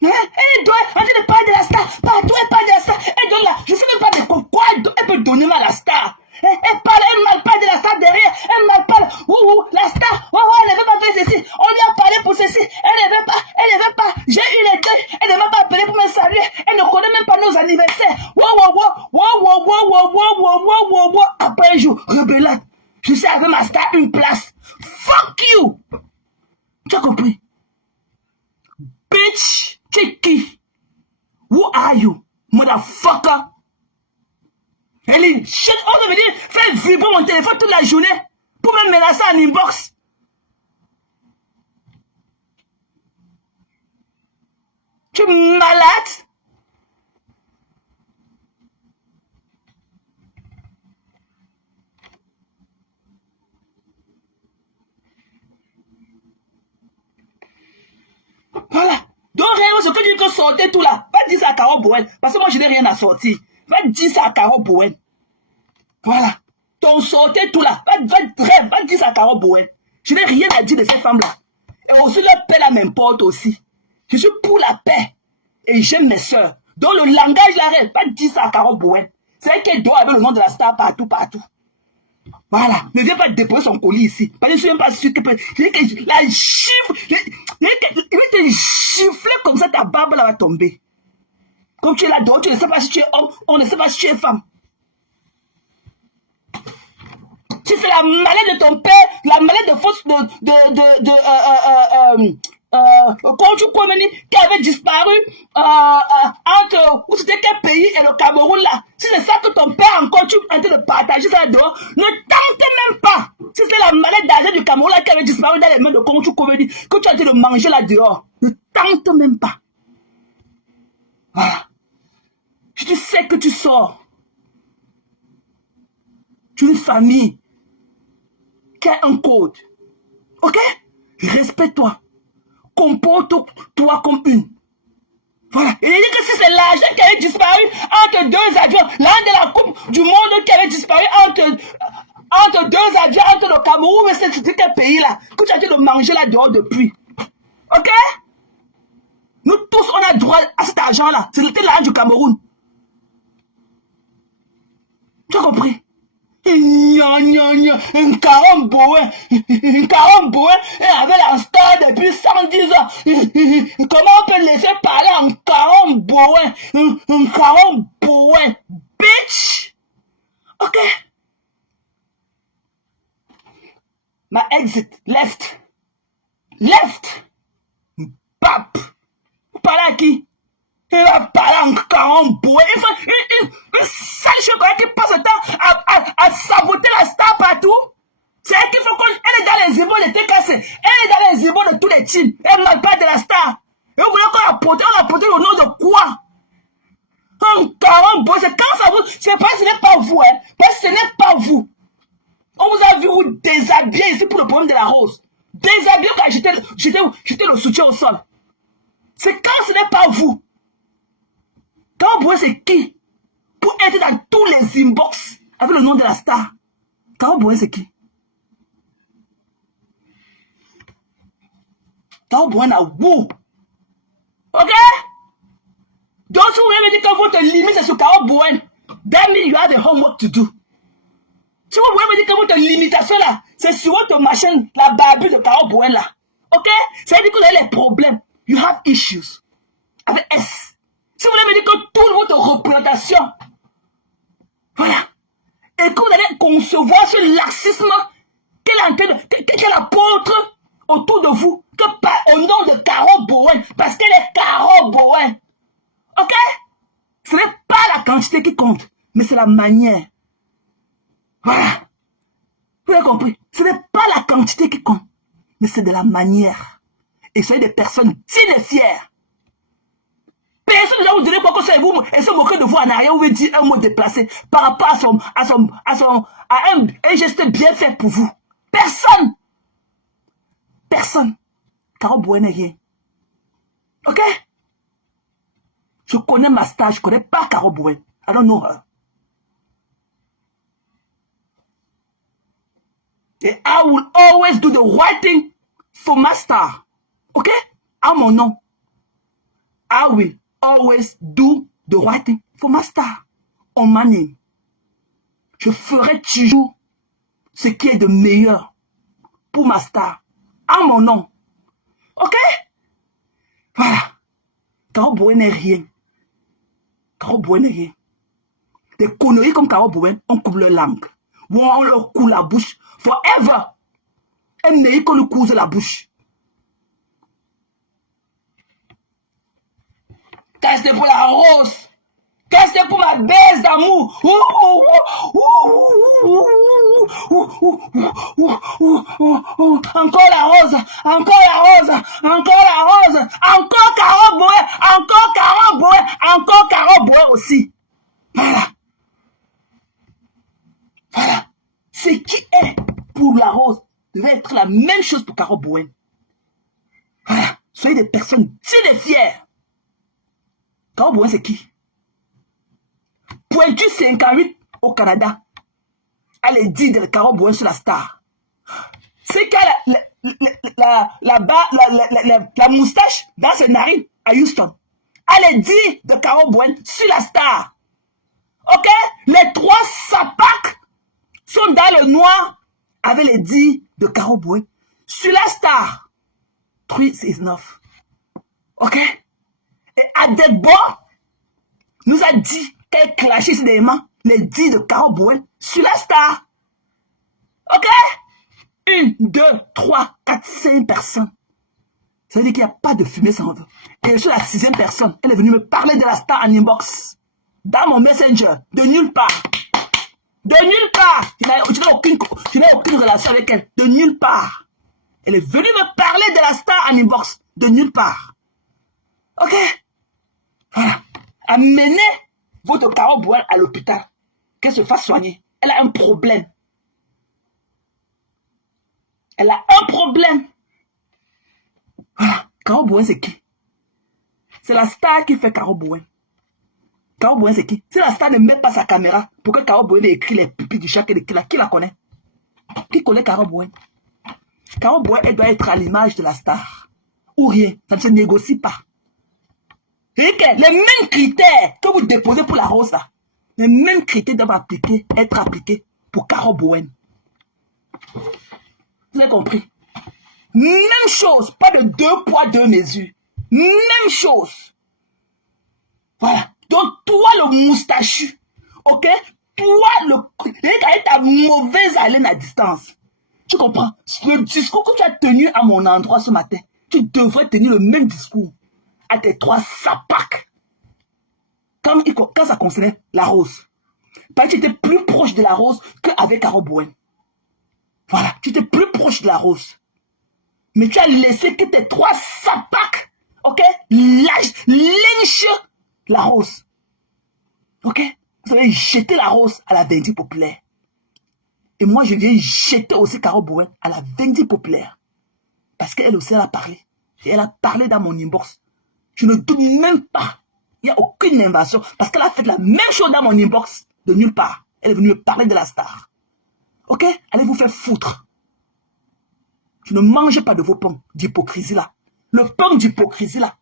Elle doit, en train de parler de la star, partout elle parle de la star, elle donne là, je sais même pas de quoi elle peut donner là la star. Elle parle, elle mal parle de la star derrière, elle mal parle, la star, elle ne veut pas faire ceci, on lui a parlé pour ceci, elle ne veut pas, j'ai eu les deux, elle ne m'a pas appelé pour me saluer, elle ne connaît même pas nos anniversaires, après un jour, rebellade, je sais avec ma star une place, fuck you, tu as compris? Bitch, tu es qui? Who are you, motherfucker? Elle est shit, on veut dire, faire vibrer mon téléphone toute la journée pour me menacer en inbox. Tu es malade? Voilà. Donc, rien, ce que tu dis que sortez tout là. Va dire ça à Carole Bowen. Parce que moi, je n'ai rien à sortir. Va dire ça à Carole Bowen. Voilà. Ton sortez tout là. Va dire ça à Carole Bowen. Je n'ai rien à dire de cette femme-là. Et aussi, leur paix là m'importe aussi. Je suis pour la paix. Et j'aime mes soeurs. Donc, le langage là, va dire ça à Carole Bowen. C'est elle qui doit avec le nom de la star partout, partout. Voilà, ne viens pas déposer son colis ici. Parce que je ne suis même pas sûr que la chiffre, il va te gifler comme ça, ta barbe là va tomber. Comme tu es là dehors, tu ne sais pas si tu es homme, on ne sait pas si tu es femme. Si c'est la maladie de ton père, la maladie de force quand tu connais qui avait disparu entre où c'était quel pays et le Cameroun là. Si c'est ça que ton père encore tu es en train de partager ça dehors, ne tente même pas. Si c'est la maladie d'argent du Cameroun là qui avait disparu dans les mains de Conchu Komedi que tu es en train de manger là dehors, ne tente même pas. Voilà. Je sais que tu sors. Tu es une famille qui a un code. Ok? Respecte-toi. Comporte-toi comme une. Voilà. Il dit que si c'est l'argent qui avait disparu entre deux avions, l'un de la Coupe du Monde qui avait disparu entre deux avions, entre le Cameroun et c'était quel pays là, que tu as dit de manger là dehors depuis. Ok? Nous tous, on a droit à cet argent là. C'était l'argent du Cameroun. Tu as compris? Un Carole Bowen, elle avait la star depuis 110 ans. Comment on peut laisser parler en Carole Bowen? Un Carole Bowen, bitch! Ok? Ma exit, left. Pap! Vous parlez à qui? Il va parler en Carole Bowen. Une sale chocolat qui passe le temps à saboter la star partout. C'est elle qu'il faut qu'on... Elle est dans les ébauches de TKC. Elle est dans les ébauches de tous les teams. Elle n'a pas de la star. Et vous voulez qu'on la porte? On la porte au nom de quoi? Un Carole Bowen. C'est quand ça vous... C'est pas ce n'est pas vous, hein. Parce que ce n'est pas vous. On vous a vu vous déshabiller ici pour le problème de la rose. Déshabiller quand j'étais le soutien au sol. C'est quand ce n'est pas vous. Carole Bowen, c'est qui? Pour être dans tous les inbox avec le nom de la star. Carole Bowen, c'est qui? Carole Bowen a vous. Ok? Donc, si vous voulez me dire que votre limite c'est sur Carole Bowen, that means you have the homework to do. Si vous voulez me dire que votre limitation là, c'est sur votre machine, la Barbie de Carole Bowen là. Ok? Ça veut dire que vous avez les problèmes. You have issues. Avec S. Si vous voulez me dire que toute votre représentation, voilà, et que vous allez concevoir ce laxisme qu'elle apôtre autour de vous, au nom de Carole Bowen, parce qu'elle est Carole Bowen. Ok? Ce n'est pas la quantité qui compte, mais c'est la manière. Voilà. Vous avez compris? Ce n'est pas la quantité qui compte, mais c'est de la manière. Et soyez des personnes dignes et fières. Personne ne va vous donner quoi que ce soit et se moquer de vous en arrière ou veut dire un mot déplacé par rapport à un geste bien fait pour vous. Personne. Personne. Carole Bowen n'est rien. Ok? Je connais ma star, je ne connais pas Carole Bowen. I don't know her. Et I will always do the right thing for my star. Ok? À mon nom. I will always do the right thing for my star on my name. Je ferai toujours ce qui est de meilleur pour ma star en mon nom. Ok? Voilà. Caro Bowen n'est rien. Caro Bowen n'est rien. Des conneries comme Caro Bowen, on coupe leur langue. Ou on leur coule la bouche. Forever. Un mérite qu'on lui couse la bouche. Quand c'était pour la rose. Quand c'était pour ma baisse d'amour. Encore la rose. Encore la rose. Encore la rose. Encore Caro Bowen. Encore Caro Bowen. Encore Caro Bowen aussi. Voilà. Voilà. Ce qui est pour la rose devait être la même chose pour Caro Bowen. Voilà. Soyez des personnes dignes et fières. Caro Bowen, c'est qui? Pointu 58 au Canada. Elle dit de Caro Bowen sur la star. C'est qu'elle la moustache dans ses narines à Houston. Elle dit de Caro Bowen sur la star. Ok? Les trois sapacs sont dans le noir avec les dits de Caro Bowen sur la star. 369. Ok? Et Adebo nous a dit qu'elle clashait sur des mains les dits de Caro Bowen sur la star. Ok? 1, 2, 3, 4, 5 personnes. Ça veut dire qu'il n'y a pas de fumée sans feu. Et je suis la 6e personne. Elle est venue me parler de la star en inbox. Dans mon messenger. De nulle part. De nulle part. Je n'ai aucune relation avec elle. De nulle part. Elle est venue me parler de la star en inbox. De nulle part. Ok? Voilà. Amenez votre Caro Bowen à l'hôpital. Qu'elle se fasse soigner. Elle a un problème. Elle a un problème. Voilà. Caro Bowen, c'est qui? C'est la star qui fait Caro Bowen. Caro Bowen, c'est qui? Si la star ne met pas sa caméra pour que Caro Bowen ait écrit les pupilles du chat, qui la connaît? Qui connaît Caro Bowen? Caro Bowen, elle doit être à l'image de la star. Ou rien. Ça ne se négocie pas. Et que les mêmes critères que vous déposez pour la rose, là, les mêmes critères doivent être appliqués pour Caro Bowen. Vous avez compris? Même chose, pas de 2 poids, 2 mesures. Même chose. Voilà. Donc, toi, le moustachu, ok? Toi, avec ta mauvaise haleine à distance. Tu comprends? Le discours que tu as tenu à mon endroit ce matin, tu devrais tenir le même discours à tes 3 sapacs. Quand ça concernait la rose. Parce que tu étais plus proche de la rose qu'avec Caro Bowen. Voilà, tu étais plus proche de la rose. Mais tu as laissé que tes 3 sapacs, ok, lynchent la rose. Ok? Vous avez jeté la rose à la vindicte populaire. Et moi, je viens jeter aussi Caro Bowen à la vindicte populaire. Parce qu'elle aussi, elle a parlé. Et elle a parlé dans mon inbox. Je ne doute même pas. Il n'y a aucune invasion. Parce qu'elle a fait la même chose dans mon inbox. De nulle part. Elle est venue me parler de la star. Ok? Allez vous faire foutre. Je ne mangerai pas de vos pains d'hypocrisie là. Le pain d'hypocrisie là,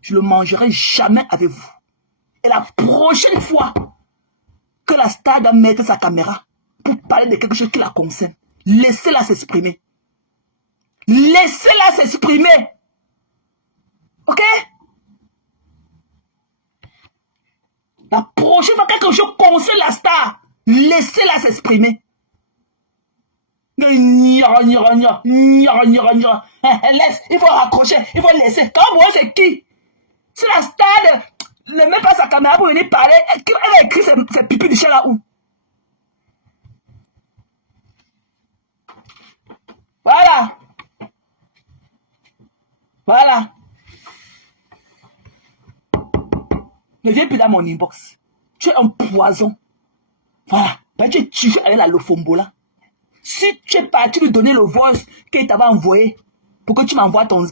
je ne le mangerai jamais avec vous. Et la prochaine fois que la star doit mettre sa caméra pour parler de quelque chose qui la concerne, laissez-la s'exprimer. Laissez-la s'exprimer. Ok? La prochaine fois que quelque chose concerne la star, laissez-la s'exprimer. Laisse, il faut raccrocher, il faut laisser. Caro Bowen, c'est qui? C'est la star ne met pas sa caméra pour venir parler. Elle a écrit ses pipis du chien là où? Voilà. Voilà. Ne viens plus dans mon inbox. Tu es un poison. Voilà. Ben, tu es toujours allé à l'Ofombola. Si tu es parti lui donner le voice qu'il t'avait envoyé pour que tu m'envoies ton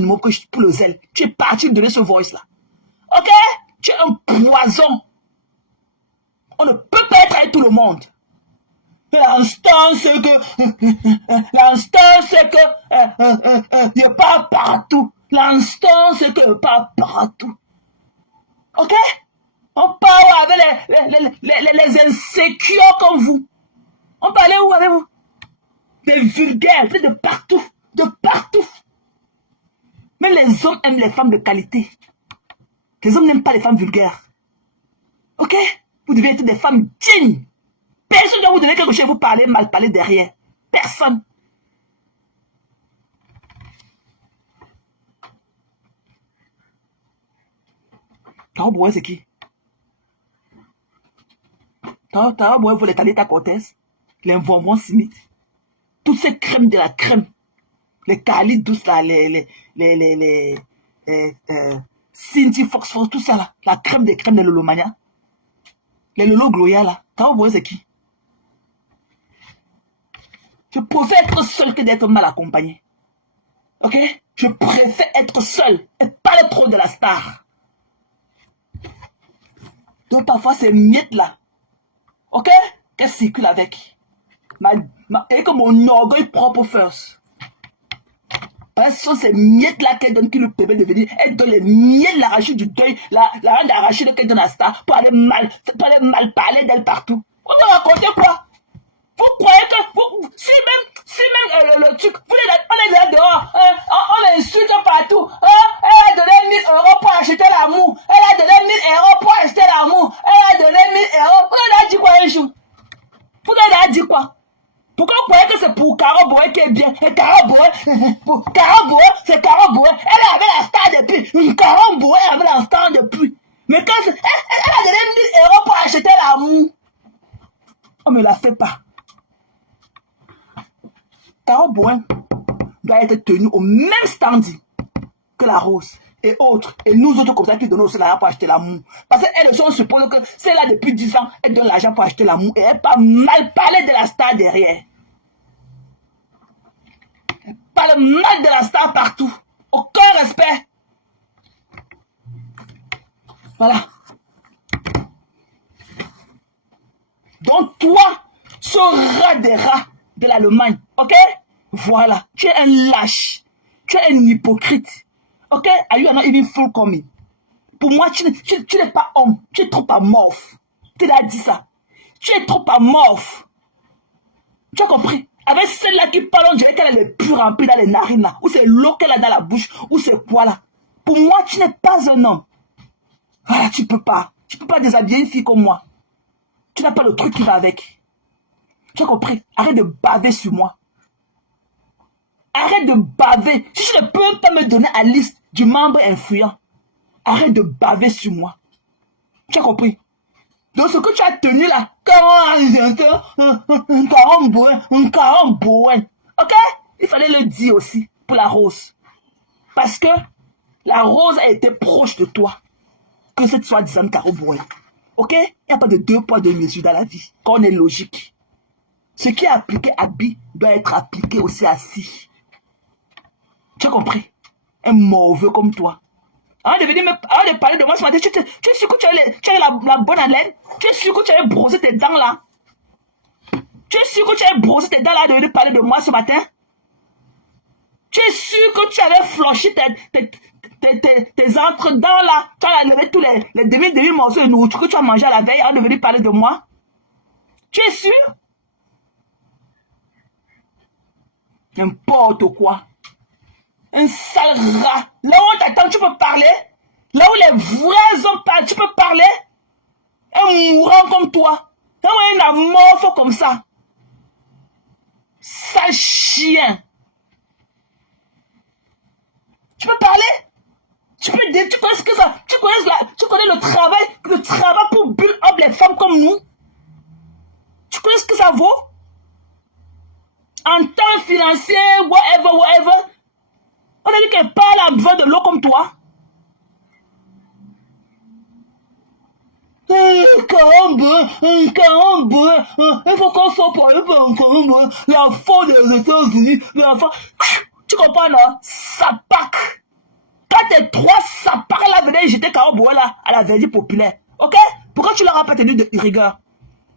numéro pour le zèle, tu es parti lui donner ce voice là. Ok? Tu es un poison. On ne peut pas être avec tout le monde. L'instant c'est que je pars partout. L'instant, c'est que pas partout. Ok? On parle avec les insécures comme vous. On parlait où avec vous? Des vulgaires, de partout. De partout. Mais les hommes aiment les femmes de qualité. Les hommes n'aiment pas les femmes vulgaires. Ok? Vous devez être des femmes dignes. Personne ne va vous donner quelque chose et vous parler mal, parler derrière. Personne. Tao Boy, c'est qui? Tao Boy, vous les Talita Cortez, les Bonbons Smith, toutes ces crèmes de la crème, les Cali douces là, les Cindy Fox, tout ça là, la crème des crèmes de Lolomania, les Lolo Gloria là. Tao Boy, c'est qui? Je préfère être seul que d'être mal accompagné. Ok? Je préfère être seul et pas le trop de la star. Donc parfois ces miettes là, ok, qu'elle circule avec. Et que mon orgueil propre first. Parce que ce sont ces miettes là qu'elle donne qui lui permet de venir. Elle donne les miettes, l'arracher du deuil, la rendre arrachée qu'elle donne à star pour aller mal parler d'elle partout. Vous me racontez quoi? Vous croyez que si même le truc, on est là dehors, on insulte partout. Elle a donné 1000 € pour acheter l'amour. Elle a donné 1000 € pour acheter l'amour. Elle a donné 1000 €. Vous avez dit quoi un jour? Vous avez dit quoi? Pourquoi vous croyez que c'est pour Caro Boy qui est bien? Et Caro Boy, c'est Caro Boy. Elle avait la star depuis. Caro Boy avait la star depuis. Mais quand elle a donné 1000 € pour acheter l'amour. On ne me la fait pas. Caro Boy doit être tenu au même standing que la Rose et autres. Et nous autres comme ça qui donnons aussi l'argent pour acheter l'amour. Parce qu'elles sont suppose que c'est là depuis 10 ans, elle donne l'argent pour acheter l'amour et elle pas mal parler de la star derrière. Elle parle mal de la star partout. Aucun respect. Voilà. Donc toi, ce rat des rats de l'Allemagne, ok? Voilà. Tu es un lâche. Tu es un hypocrite. Ok? Are you not even full coming? Pour moi, tu n'es pas homme. Tu es trop amorphe. Tu l'as dit ça. Tu es trop amorphe. Tu as compris? Avec celle-là qui parle, on dirait qu'elle est plus remplie dans les narines là. Ou c'est l'eau qu'elle a dans la bouche. Ou c'est quoi là? Pour moi, tu n'es pas un homme. Voilà, tu peux pas. Tu peux pas déshabiller une fille comme moi. Tu n'as pas le truc qui va avec. Tu as compris? Arrête de baver sur moi. Arrête de baver. Si tu ne peux pas me donner la liste du membre influent, arrête de baver sur moi. Tu as compris? Donc ce que tu as tenu là, 40 bouen. Ok? Il fallait le dire aussi pour la Rose. Parce que la Rose a été proche de toi. Que cette soi-disant 40 bouen. Ok? Il n'y a pas de 2 poids 2 mesures dans la vie. Quand on est logique. Ce qui est appliqué à B doit être appliqué aussi à C. Tu as compris? Un mauvais comme toi. Avant de parler de moi ce matin, tu es sûr que tu as la bonne haleine? Tu es sûr que tu avais brossé tes dents là? Tu es sûr que tu avais brossé tes dents là de parler de moi ce matin? Tu es sûr que tu avais floché tes entre-dents là? Tu as levé tous les demi-morceaux de nourriture que tu as mangé à la veille avant de venir parler de moi? Tu es sûr? N'importe quoi. Un sale rat. Là où on t'attend, tu peux parler. Là où les vrais hommes parlent, tu peux parler. Un mourant comme toi. Un amorphe comme ça. Sale chien. Tu peux parler. Tu peux dire, tu connais ce que ça. Tu connais le travail pour build up les femmes comme nous. Tu connais ce que ça vaut? En temps financier, whatever. On a dit qu'elle parle à besoin de l'eau comme toi. Caramba, il faut qu'on soit pour la faute des États-Unis, tu comprends, non? Sapac. Quand tes 3 sapacs là venaient jeter Caramba là à la verdure populaire, ok? Pourquoi tu leur as pas tenu de rigueur?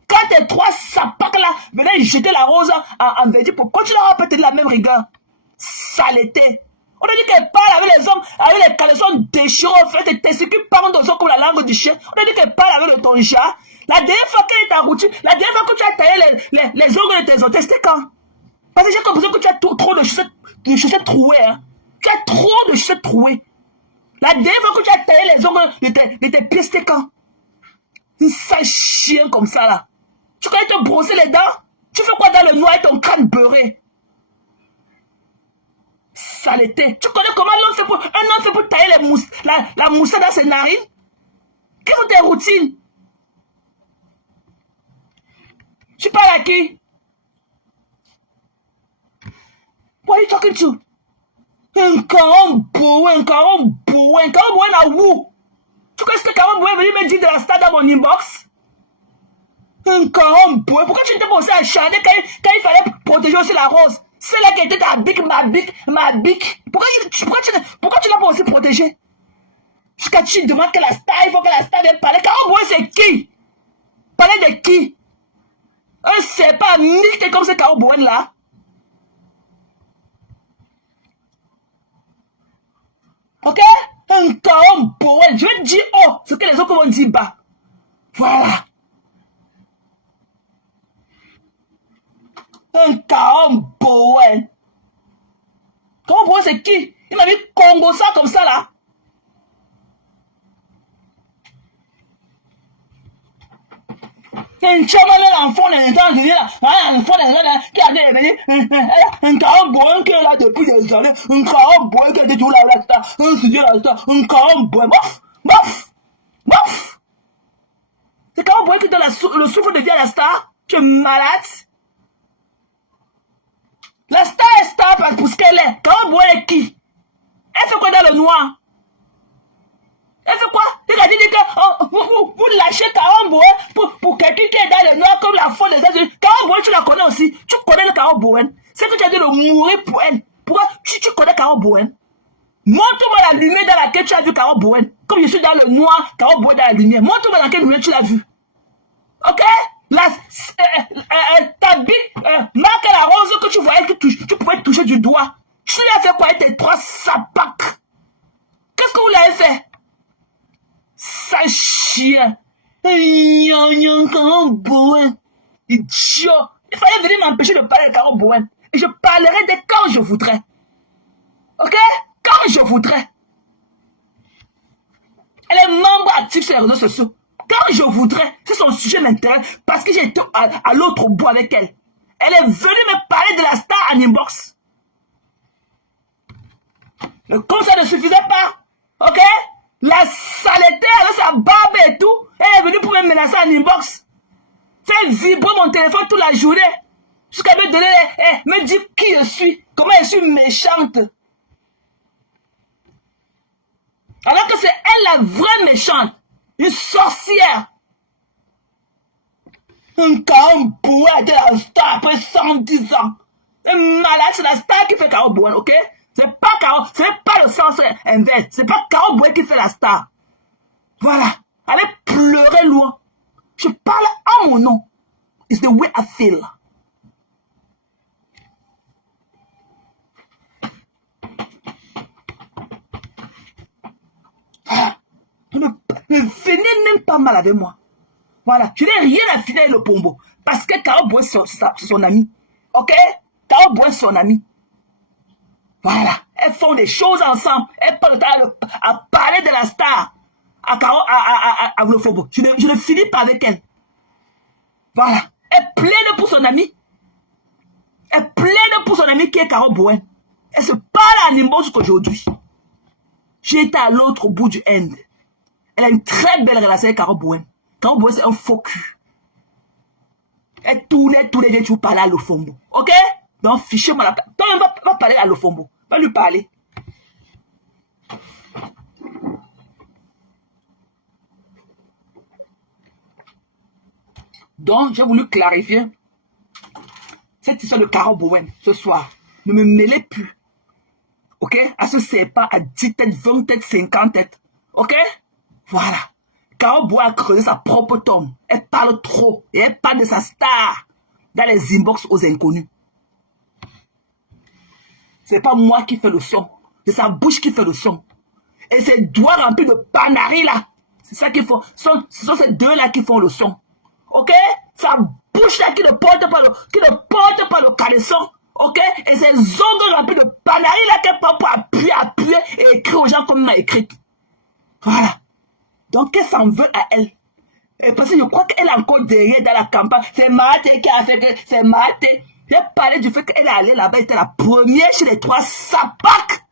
Quand tes 3 sapacs là venaient jeter la Rose en verdure populaire, pourquoi tu leur as pas tenu la même rigueur? Saleté. On a dit qu'elle parle avec les hommes, avec les caleçons déchirés, en fait, et testicules parlent dans son comme la langue du chien. On a dit qu'elle parle avec ton chat. La dernière fois qu'elle est en routine, la dernière fois que tu as taillé les ongles de tes os, c'était quand? Parce que j'ai l'impression que tu as trop de chaussettes trouées. Hein. Tu as trop de chaussettes trouées. La dernière fois que tu as taillé les ongles de tes pieds, c'était quand? Un sale chien comme ça, là. Tu connais te brosser les dents? Tu fais quoi dans le noir et ton crâne beurré? Saleté. Tu connais comment un homme fait pour tailler la moussette dans ses narines? Quelles sont tes routines? Tu parles à qui? What are you talking to? Un caron bouen à où? Tu connais ce que caron bouen est venu me dire de la star dans mon inbox? Un caron bouen. Pourquoi tu n'étais pas aussi acharné quand il fallait protéger aussi la rose? C'est là qui était ta bique, ma bique. Pourquoi tu l'as pas aussi protégé? Jusqu'à tu demandes que la star, il faut que la star vienne parler. Caron bouen, c'est qui? Parler de qui? C'est pas nique comme ce caron bouen là. Ok? Un caron bouen. Je vais dire oh, ce que les autres vont dire bas. Voilà. Un caron bouen. Caron bouen, c'est qui? Il m'a dit Congo ça comme ça là. Un chaman l'enfant d'un état là. Un enfant d'un là qui a devenu un caron bouen qui est là depuis des années. Un caron bouen qui a dit tout là, un studio là, un caron bouen. Bof. C'est caron bouen qui donne le souffle de vie à la star. Tu es malade. La star est star pour ce qu'elle est. Caron bouen est qui? Elle fait quoi dans le noir? Elle fait quoi? Il a dit que vous lâchez Caron Bouen pour quelqu'un qui est dans le noir comme la faute des États-Unis. Caron Bouen, tu la connais aussi. Tu connais le Caron Bouen. C'est que tu as dit de mourir pour elle. Pourquoi tu connais Caron Bouen? Montre-moi la lumière dans laquelle tu as vu Caron Bouen. Comme je suis dans le noir, Caron Bouen dans la lumière. Montre-moi dans quelle lumière tu l'as vu. Ok? Ta bille, marque la rose que tu voyais que tu pouvais toucher du doigt. Tu l'as fait quoi avec tes 3 sapacs? Qu'est-ce que vous l'avez fait? Ça chien. Caron Bouen. Idiot. Il fallait venir m'empêcher de parler de Caron Bouen. Et je parlerai de quand je voudrais. Ok? Quand je voudrais. Elle est membre actif sur les réseaux sociaux. Quand je voudrais. C'est son sujet m'intéresse. Parce que j'ai été à l'autre bout avec elle. Elle est venue me parler de la star en inbox. Mais comme ça ne suffisait pas. Ok? La saleté avec sa barbe et tout, elle est venue pour me menacer en inbox. Fait vibrer mon téléphone toute la journée. Jusqu'à me donner, me dire qui je suis, comment je suis méchante. Alors que c'est elle la vraie méchante. Une sorcière. Un caron bouen de la star après 110 ans. Un malade, c'est la star qui fait caron bouen, ok? C'est pas le sens inverse. C'est pas Caron Bouen qui fait la star. Voilà. Allez pleurer loin. Je parle à mon nom. It's the way I feel. Ne venez même pas mal avec moi. Voilà. Je n'ai rien à finir avec le pombo. Parce que Caron Bouen, c'est son ami. Ok? Caron Bouen, c'est son ami. Voilà, elles font des choses ensemble. Elles parlent à parler de la star à Vlofobo. Je ne finis pas avec elle. Voilà, elle plaide pour son ami. Elle plaide pour son ami qui est Caron Bouen. Elle se parle à Nimbo jusqu'aujourd'hui. J'ai été à l'autre bout du end. Elle a une très belle relation avec Caron Bouen. Caron Bouen, c'est un faux cul. Elle tournait tous les jours pour parler à Lofombo. Ok? Donc, fichez-moi la... Toi, va parler à Lofombo. Va lui parler. Donc, j'ai voulu clarifier cette histoire de Caron Bouen ce soir. Ne me mêlez plus. Ok? À ce serpent à 10 têtes, 20 têtes, 50 têtes. Ok? Voilà. Caron Bouen a creusé sa propre tombe. Elle parle trop. Et elle parle de sa star dans les inbox aux inconnus. C'est pas moi qui fais le son. C'est sa bouche qui fait le son. Et ses doigts remplis de panaris là. C'est ça qu'ils font. Ce sont ces deux-là qui font le son. Ok? Sa bouche là qui ne porte pas le caleçon. Ok? Et ses ongles remplis de panaris là qu'elle prend pour appuyer et écrire aux gens comme elle m'a écrit. Voilà. Donc, qu'elle s'en veut à elle. Et parce que je crois qu'elle est encore derrière dans la campagne. C'est Maté qui a fait que c'est Maté. J'ai parlé du fait qu'elle est allée là-bas, elle était la première chez les 3 sapacs.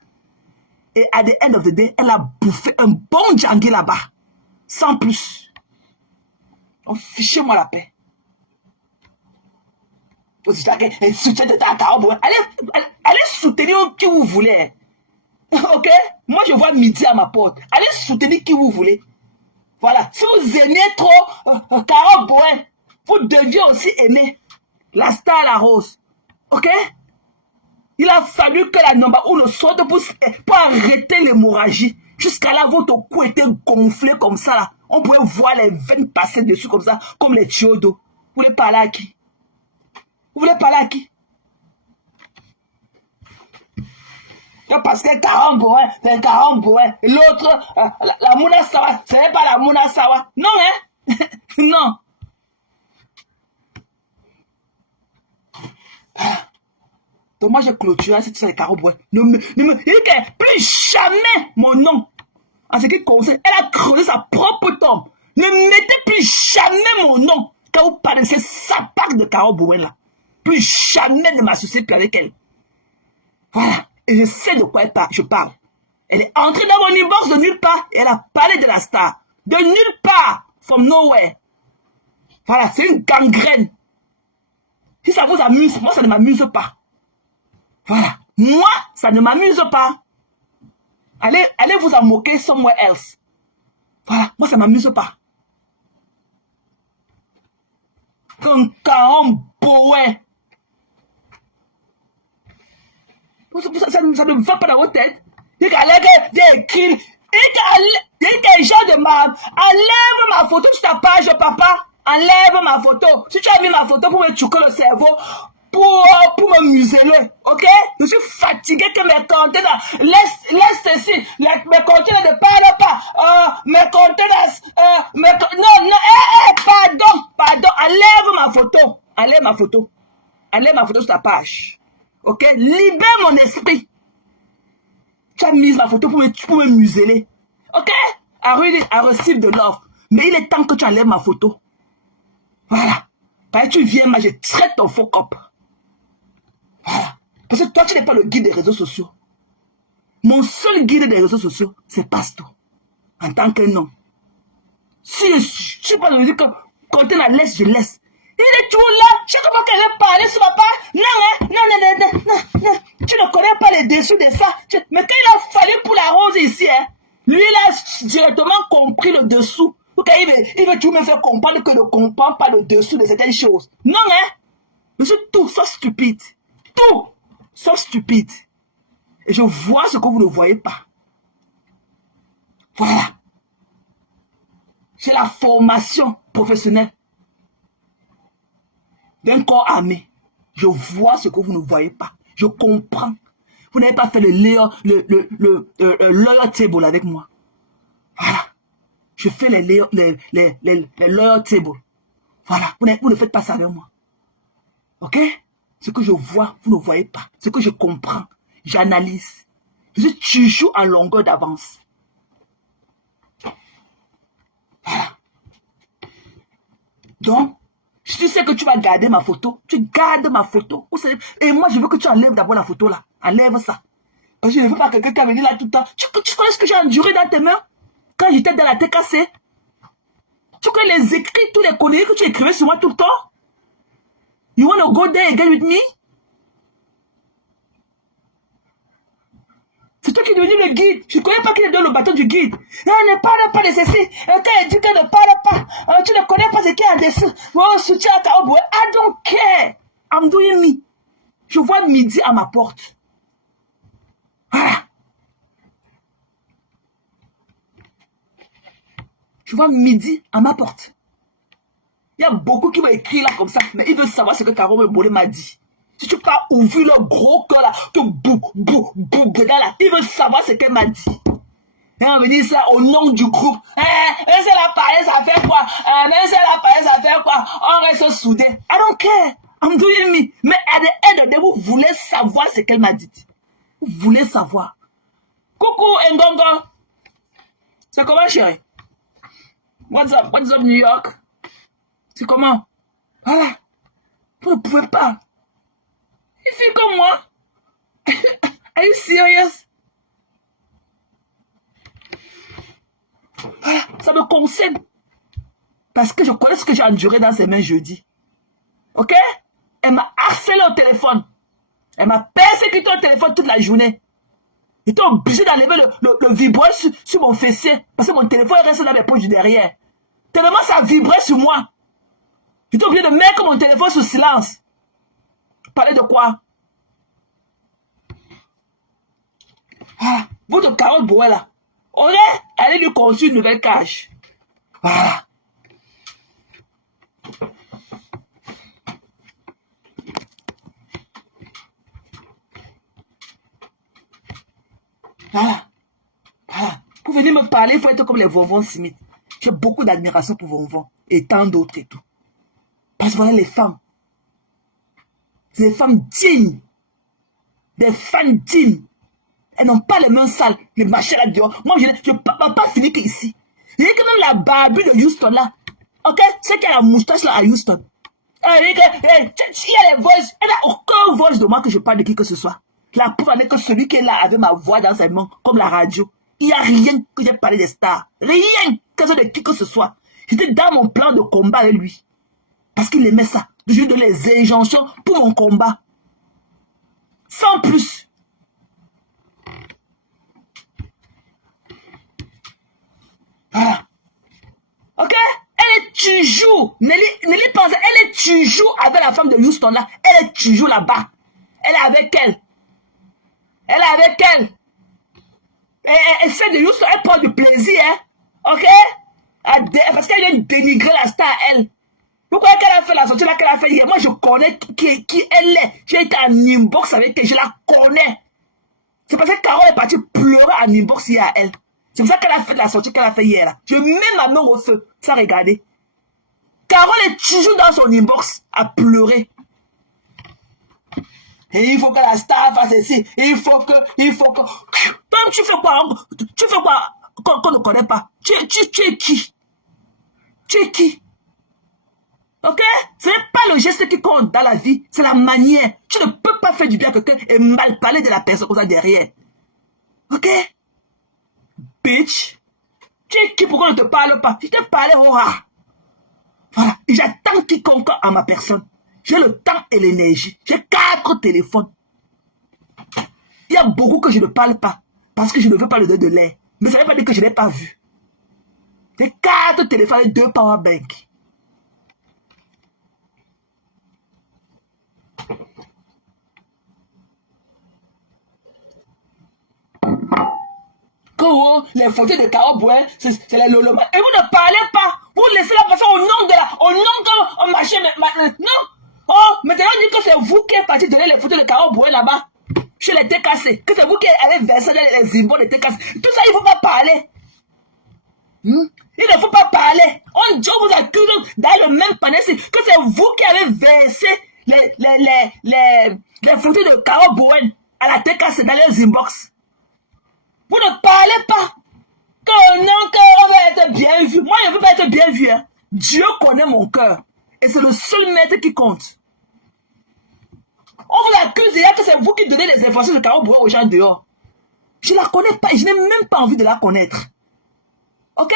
Et à the end of the day, elle a bouffé un bon djangui là-bas. Sans plus. Donc, fichez-moi la paix. Allez soutenir qui vous voulez. Ok? Moi, je vois midi à ma porte. Allez soutenir qui vous voulez. Voilà. Si vous aimez trop Carole Bowen, vous deviez aussi aimer la star la rose. Ok? Il a fallu que la number one sorte pour arrêter l'hémorragie. Jusqu'à là, votre cou était gonflé comme ça. Là. On pouvait voir les veines passer dessus comme ça, comme les tuyaux d'eau. Vous voulez parler à qui? Vous voulez parler à qui? Parce que Carole Bowen, c'est Carole Bowen. L'autre, la Mouna Sawa, ce n'est pas la Mouna Sawa. Non, hein? Non. Donc moi, j'ai clôturé cette histoire de Carole Bowen. Il dit que plus jamais mon nom, en ce qui concerne, elle a creusé sa propre tombe. Ne mettez plus jamais mon nom quand vous parlez de ces sapacs de Carole Bowen là. Plus jamais ne m'associer plus avec elle. Voilà. Et je sais de quoi je parle. Elle est entrée dans mon inbox de nulle part et elle a parlé de la star. De nulle part. From nowhere. Voilà, c'est une gangrène. Si ça vous amuse, moi ça ne m'amuse pas. Voilà. Moi, ça ne m'amuse pas. Allez vous en moquer somewhere else. Voilà, moi ça ne m'amuse pas. Comme Carole Bowen. Ça ne va pas dans votre tête. Il y a des gens de ma... Enlève ma photo sur ta page, papa. Enlève ma photo. Si tu as mis ma photo pour me choquer le cerveau, pour me museler, ok? Je suis fatigué que mes conteneurs... Laisse ceci. Mes conteneurs ne parlent pas. Mes conteneurs... Non, pardon. Enlève ma photo. Enlève ma photo sur ta page. Ok? Libère mon esprit. Tu as mis ma photo pour me museler. Ok? I receive de l'offre. Mais il est temps que tu enlèves ma photo. Voilà. Parce que tu viens, moi, je traite ton faux cop. Voilà. Parce que toi, tu n'es pas le guide des réseaux sociaux. Mon seul guide des réseaux sociaux, c'est Pasto. En tant que nom. Si je suis pas le dire que quand on la laisse, je laisse. Il est tout là. Chaque fois qu'elle veut parler sur ma part, non. Tu ne connais pas les dessous de ça. Mais quand il a fallu pour la rose ici, hein, lui, il a directement compris le dessous. Donc, il veut tout me faire comprendre que je ne comprends pas le dessous de certaines choses. Non, hein. Je suis tout sauf stupide. Tout sauf stupide. Et je vois ce que vous ne voyez pas. Voilà. J'ai la formation professionnelle d'un corps armé. Je vois ce que vous ne voyez pas. Je comprends. Vous n'avez pas fait le lawyer table avec moi. Voilà. Je fais les lawyer table. Voilà. Vous ne faites pas ça avec moi. Ok? Ce que je vois, vous ne voyez pas. Ce que je comprends, j'analyse. Je suis toujours en longueur d'avance. Voilà. Donc, je sais que tu vas garder ma photo. Tu gardes ma photo. Et moi, je veux que tu enlèves d'abord la photo là. Enlève ça. Parce que je ne veux pas que quelqu'un vienne là tout le temps. Tu connais ce que j'ai enduré dans tes mains? Quand j'étais dans la TKC? Tu connais les écrits, tous les conneries que tu écrivais sur moi tout le temps? You want to go there again with me? C'est toi qui es devenu le guide. Je ne connais pas qui est dans le bâton du guide. Ne parle pas de ceci. Quand elle dit qu'elle ne parle pas, tu ne connais pas ce qu'il y a en dessous. Oh, soutien à Carole Bowen. I don't care. I'm doing me. Je vois midi à ma porte. Voilà. Je vois midi à ma porte. Il y a beaucoup qui m'ont écrit là comme ça, mais ils veulent savoir ce que Carole Bowen m'a dit. Si tu peux ouvrir le gros cœur là, que bou, bou, bou, dedans là, il veut savoir ce qu'elle m'a dit. Et on me dit ça au nom du groupe. C'est la parole, ça fait quoi? C'est la parole, ça fait quoi? On reste soudés. I don't care. I'm doing me. Mais à the end of the day, vous voulez savoir ce qu'elle m'a dit. Vous voulez savoir. Coucou, Ngongo. C'est comment, chérie? What's up? What's up, New York? C'est comment? Voilà. Vous ne pouvez pas. Il fait comme moi. Are you serious? Voilà, ça me concerne. Parce que je connais ce que j'ai enduré dans ces mains jeudi. Ok? Elle m'a harcelé au téléphone. Elle m'a persécuté au téléphone toute la journée. J'étais obligé d'enlever le vibreur sur mon fessier. Parce que mon téléphone est resté dans mes poches du derrière. Tellement ça vibrait sur moi. J'étais obligé de mettre mon téléphone sous silence. Parler de quoi? Ah, votre Carole Bouet là. On est allé lui construire une nouvelle cage. Voilà. Voilà. Voilà. Pour venir me parler, il faut être comme les Vonvon Smith. J'ai beaucoup d'admiration pour Vonvon et tant d'autres et tout. Parce que voilà les femmes. C'est des femmes dignes. Des femmes dignes. Elles n'ont pas les mains sales, les machins là dehors. Moi, je ne peux pas finir qu'ici. Il y a quand même la Barbie de Houston là. Ok? C'est qui a la moustache là à Houston. Il y a les voices. Elle n'a aucun voice de moi que je parle de qui que ce soit. La preuve en est que celui qui est là avait ma voix dans ses mains, comme la radio. Il n'y a rien que j'ai parlé des stars. Rien que ce soit de qui que ce soit. J'étais dans mon plan de combat avec lui. Parce qu'il aimait ça. Je lui donnais les injonctions pour mon combat. Sans plus. Voilà. Ok? Elle est toujours. Nelly pense, elle est toujours avec la femme de Houston là. Elle est toujours là-bas. Elle est avec elle. Elle est avec elle. Elle fait de Houston, elle prend du plaisir, hein? Ok? Parce qu'elle vient dénigrer la star, elle. Pourquoi qu'elle a fait la sortie là qu'elle a fait hier? Moi, je connais qui elle est. J'ai été en inbox avec elle, je la connais. C'est parce que Carole est partie pleurer en inbox hier à elle. C'est pour ça qu'elle a fait la sortie qu'elle a fait hier là. Je mets ma main au feu, sans regarder. Carole est toujours dans son inbox à pleurer. Et il faut que la star fasse ici. Et il faut que. Toi, tu fais quoi? Tu fais quoi qu'on ne connaît pas? Tu es qui? Tu es qui? Ok? Ce n'est pas le geste qui compte dans la vie, c'est la manière. Tu ne peux pas faire du bien à quelqu'un et mal parler de la personne comme ça derrière. Ok? Bitch. Tu es qui? Pourquoi on ne te parle pas? Je te parlais au rat. Voilà. Et j'attends quiconque à ma personne. J'ai le temps et l'énergie. J'ai 4 téléphones. Il y a beaucoup que je ne parle pas. Parce que je ne veux pas le donner de l'air. Mais ça ne veut pas dire que je ne l'ai pas vu. J'ai 4 téléphones et 2 powerbanks. Que les photos de Carole Bouet, c'est les lolomas. Et vous ne parlez pas. Vous laissez la personne au nom de la. Au nom que machin. Non. Oh, maintenant on dit que c'est vous qui êtes parti donner les photos de Carole Bouet là-bas. Chez les TKC. Que c'est vous qui avez versé dans les zimbos de TKC. Tout ça, il ne faut pas parler. Il ne faut pas parler. On vous accuse dans le même panier que c'est vous qui avez versé les photos de Carole Bouet à la TKC dans les inbox. Vous ne parlez pas. Que non, qu'on va être bien vu. Moi, je ne veux pas être bien vu. Hein. Dieu connaît mon cœur. Et c'est le seul maître qui compte. On vous accuse déjà que c'est vous qui donnez les informations de Carole Bouet aux gens dehors. Je ne la connais pas et je n'ai même pas envie de la connaître. Ok?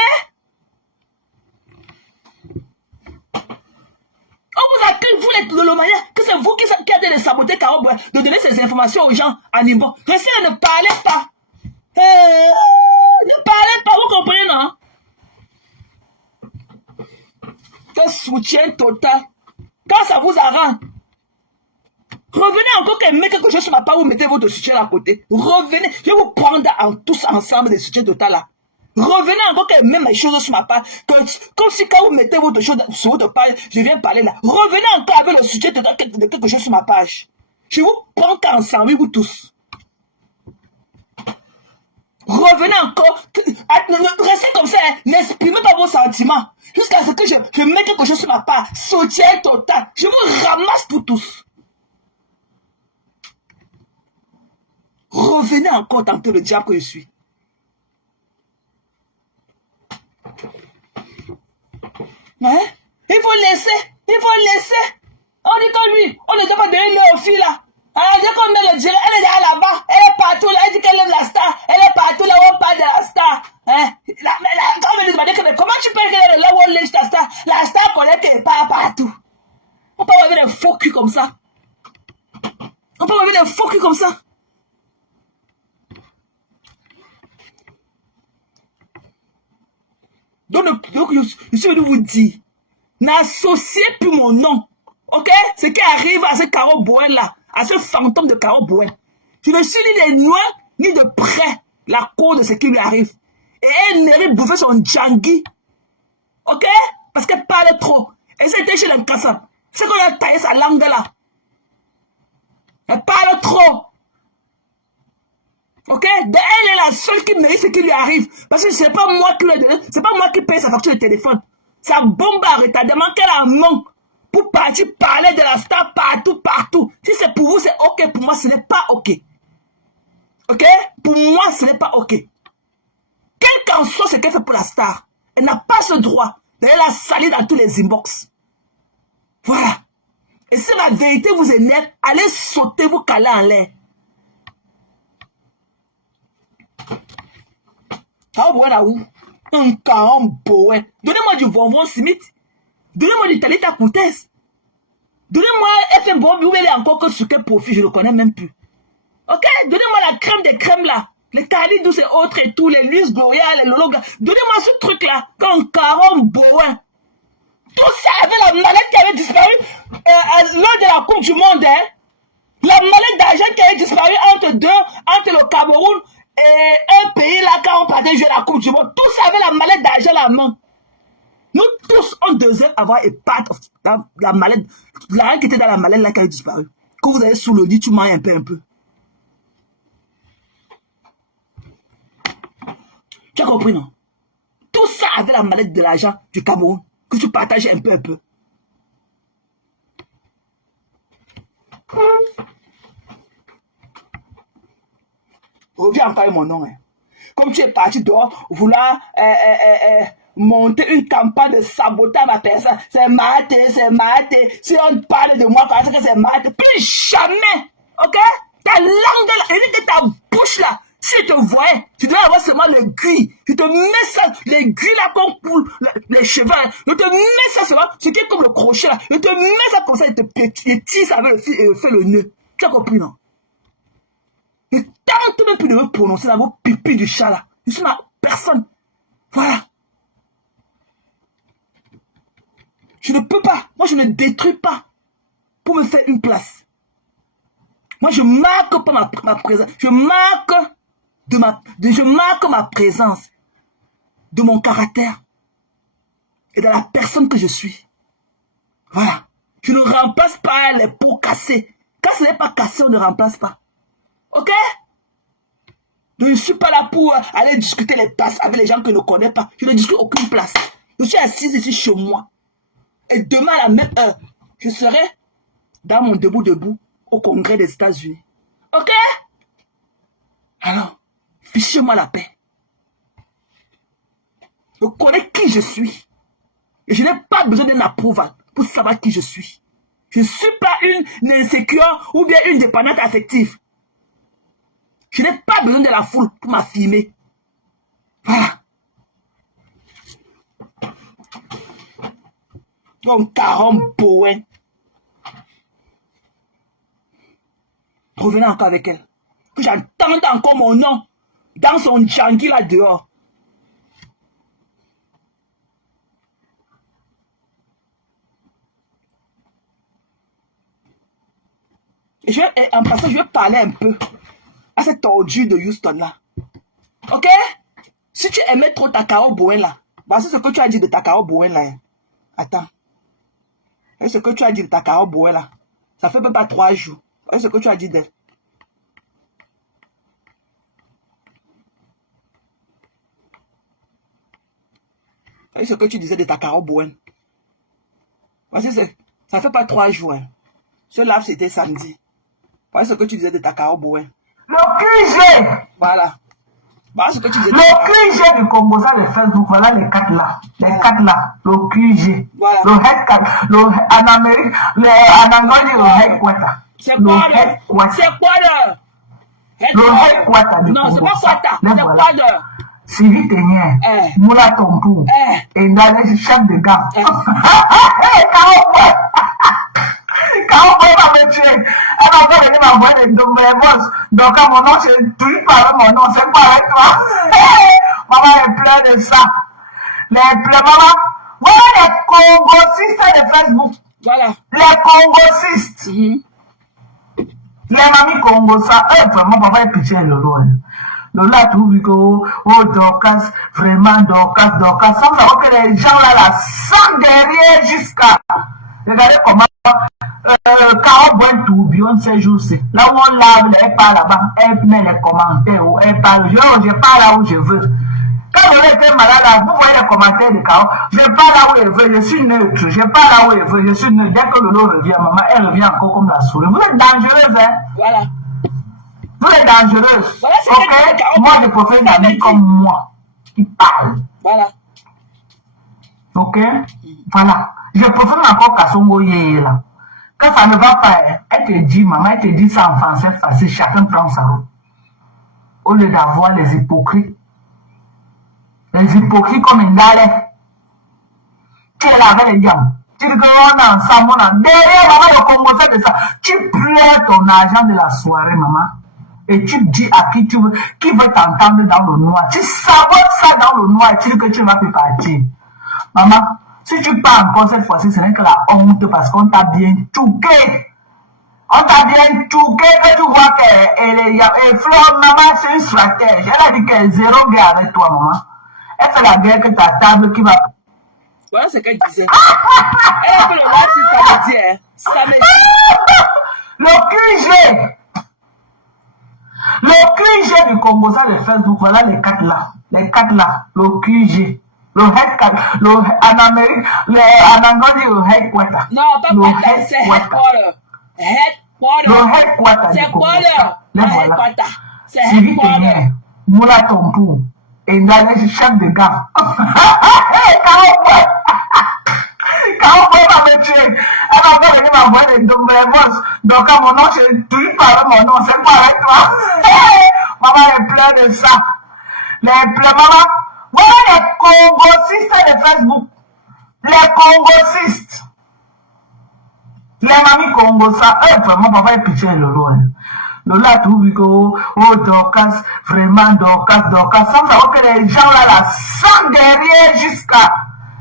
On vous accuse, vous les lolomaniens, que c'est vous qui avez saboté Carole Bouet, de donner ces informations aux gens en Nimbo. Restez là, ne parlez pas. Ne parlez pas, vous comprenez, non? Quel soutien total. Quand ça vous arrange, revenez encore qu'elle met quelque chose sur ma part, vous mettez votre soutien à côté. Revenez, je vais vous prendre tous ensemble des soutiens total là. Revenez encore qu'elle met mes choses sur ma part. Comme si quand vous mettez votre chose sur votre page, je viens parler là. Revenez encore avec le soutien total de quelque chose sur ma page. Je vous prends ensemble, vous tous. Revenez encore. Restez comme ça. Hein. N'exprimez pas vos sentiments. Jusqu'à ce que je mette quelque chose sur ma part. Soutien total. Je vous ramasse pour tous. Revenez encore tenter le diable que je suis. Hein? Il faut laisser. Il faut laisser. On dit comme lui. On n'était pas donné aux filles là. Elle dit qu'on met le direct. Elle est déjà là-bas. Elle est partout là. Elle dit qu'elle aime la star. Elle est partout là où on parle de la star. Hein? Quand on me demande comment tu peux regarder là où on lèche ta star. La star connaît tes pas partout. On peut revenir des faux culs comme ça. On peut revenir des faux culs comme ça. Donc je suis venu vous dire, n'associez plus mon nom, ok? Ce qui arrive à ce Caro Bouen là, à ce fantôme de Caro Bouen. Je ne suis ni de loin, ni de près la cause de ce qui lui arrive. Et elle mérite bouffer son djangui, ok? Parce qu'elle parle trop. Et c'était chez le Kassab. C'est qu'on a taillé sa langue là. Elle parle trop. Ok? Elle est la seule qui mérite ce qui lui arrive. Parce que c'est pas moi qui lui ai donné, c'est pas moi qui paye sa facture de téléphone. Sa bombe à retardement qu'elle a en main pour partir parler de la star partout, partout. Si c'est pour vous, c'est ok. Pour moi, ce n'est pas ok. Ok? Pour moi, ce n'est pas ok. Quel qu'en soit ce qu'elle fait pour la star, elle n'a pas ce droit d'aller la salir dans tous les inbox. Voilà. Et si la vérité vous énerve, allez sauter vos calés en l'air. là où un carambo. Donnez-moi du bonbon Smith. Donnez-moi du Talita Coutez. Donnez-moi FM Bomb, où elle est encore que sur quel profil, je ne le connais même plus. Ok? Donnez-moi la crème des crèmes là. Les Cali douces et autres et tout, les Luce Gloria, les Lolo. Donnez-moi ce truc là, comme carambo. Tout ça avec la mallette qui avait disparu lors de la Coupe du Monde. Hein? La mallette d'argent qui avait disparu entre le Cameroun et un pays là quand on partait jouer la Coupe du Monde. Tout ça avec la mallette d'argent à la main. Nous tous, on devait avoir a part of la mallette. L'argent qui était dans la mallette là qui avait disparu. Quand vous allez sous le lit, tu manges un peu. Tu as compris, non? Tout ça avec la mallette de l'argent du Cameroun que tu partages un peu. Reviens encore avec mon nom. Hein. Comme tu es parti dehors, vouloir monter une campagne de sabotage à ma personne. C'est maté. Si on parle de moi, parce que c'est maté. Plus jamais. Ok? Ta langue là, et ta bouche là. Si je te voyais, tu devais avoir seulement l'aiguille. Je te mets ça, l'aiguille là qu'on coule les cheveux. Je te mets ça seulement, ce qui est comme le crochet là. Je te mets ça comme ça et te tisse avec le fil et fait le nœud. Tu as compris, non? Et tente même plus de me prononcer dans vos pipis du chat là. Je suis ma personne. Voilà. Je ne peux pas. Moi, je ne détruis pas pour me faire une place. Moi, je marque pas ma présence. Je marque ma présence de mon caractère et de la personne que je suis. Voilà. Je ne remplace pas les pots cassés. Quand ce n'est pas cassé, on ne remplace pas. Ok? Donc, je ne suis pas là pour aller discuter les places avec les gens que je ne connais pas. Je ne discute aucune place. Je suis assise ici chez moi. Et demain à la même heure, je serai dans mon debout au Congrès des États-Unis. Ok? Alors, fichez-moi la paix. Je connais qui je suis. Et je n'ai pas besoin d'un approval pour savoir qui je suis. Je ne suis pas une insécure ou bien une dépendante affective. Je n'ai pas besoin de la foule pour m'affirmer. Voilà. Donc, carambo, hein. Revenez encore avec elle. Que j'entende encore mon nom dans son djangui là dehors. Et en passant, je vais parler un peu à cette ordure de Houston là. Ok? Si tu aimais trop ta Caro Bouen là, voici ce que tu as dit de ta Caro Bouen là. Attends. Et ce que tu as dit de ta Caro Bouen là, ça fait même pas 3 jours. Voyez ce que tu as dit d'elle. Voyez ce que tu disais de ta Carole Bowen. Voici, ça fait pas 3 jours. Hein. Ce live, c'était samedi. Voyez ce que tu disais de ta Carole Bowen. Le QG. Voilà. Voilà ce que tu disais. Le QG du Congo, ça, le Facebook, voilà les 4 là. Les 4 là. Le QG. Voilà. Le headquarter. En Amérique, en Angola, le headquarter. C'est quoi le? C'est quoi le? Le headquarter du Congo. Non, c'est pas quoi c'est quoi le? Sylvie Tenien, Moula Tompou, et Ndalé, chef de gamme. Quand on va me tuer, elle va venir m'envoyer mes bosses. Donc, à mon nom, je ne tue pas mon nom, c'est pas avec toi. Maman est pleine de ça. Maman, voilà les Congosistes de Facebook. Voilà. Les Congosistes. Les mamies Congo, ça, vraiment, papa est pitié le rôle. Lola trouve que, oh, Dorcas, vraiment, Dorcas, sans savoir que les gens là, sont derrière jusqu'à. Regardez comment, Carole Bowen tourbillonne ces jours-ci. Là où on lave, elle part là-bas, elle met les commentaires, elle parle, je pars là où je veux. Quand on était malade, vous voyez les commentaires de Carole, je pars là où elle veut, je suis neutre, je pars là où elle veut, je suis neutre. Dès que Lolo revient, maman, elle revient encore comme la souris. Vous êtes dangereuse, hein? Voilà. Vous êtes dangereuse. Voilà, ok? Moi, je préfère une amie comme moi qui parle. Voilà. Ok? Voilà. Je préfère encore Kassongo Yé là. Quand ça ne va pas, elle te dit, maman, elle te dit ça en français facile, chacun prend sa route. Au lieu d'avoir les hypocrites. Les hypocrites comme une dalle. Tu es là avec les gens. Tu dis qu'on est ensemble, on a derrière, maman, le Congo fait de ça. Tu pleures ton argent de la soirée, maman. Et tu dis à qui tu veux, qui veut t'entendre dans le noir. Tu sabotes ça dans le noir et tu dis que tu vas plus partir. Maman, si tu pars encore cette fois-ci, ce n'est que la honte parce qu'on t'a bien touqué. On t'a bien touqué que tu vois que Flore, maman, c'est une stratège. Elle a dit qu'elle est zéro guerre avec toi, maman. Elle fait la guerre que ta table qui va. Voilà ce qu'elle disait. Elle a fait le live samedi. Le QG. Le QG du Congo, ça, le Facebook, voilà les 4 là. Les 4 là. Le QG. Le headquarter. En Amérique, en Angola, le headquarter. Non, pas headquarter, c'est headquarter. Le headquarter. C'est quoi le headquarter? C'est headquarter. Moula Tompou. Et Ndalé, chef de gamme. Quand on va me tuer, elle va venir m'envoyer mes bosses. Donc, à mon nom, je ne tue pas mon nom, c'est pas avec toi. Maman est pleine de ça. Maman, voilà les Congosistes de Facebook. Les Congosistes. Les mamies Congo, ça, vraiment, papa est pitié le rôle. Lola trouve que, oh, Dorcas, vraiment, Dorcas, sans savoir que les gens là, sont derrière jusqu'à.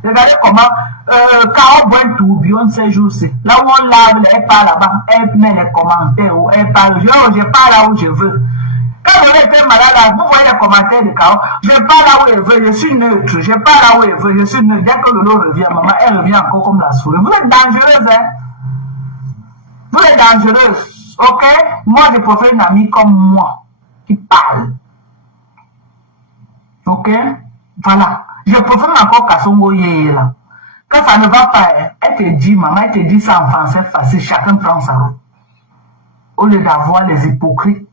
Regardez comment, Carole Bowen tourbillonne ces jours-ci. Là où on lave, elle part là-bas, elle met les commentaires, elle parle, je pars là où je veux. Quand on était malade, vous voyez les commentaires de Carole, je pars là où elle veut, je suis neutre, je pars là où elle veut, je suis neutre. Dès que Lolo revient, maman, elle revient encore comme la souris. Vous êtes dangereuse, hein? Vous êtes dangereuse, ok? Moi, je préfère une amie comme moi, qui parle. Ok? Voilà. Je préfère encore Kassongo Yé là. Quand ça ne va pas, elle te dit, maman, elle te dit ça en français facile, chacun prend sa route. Au lieu d'avoir les hypocrites.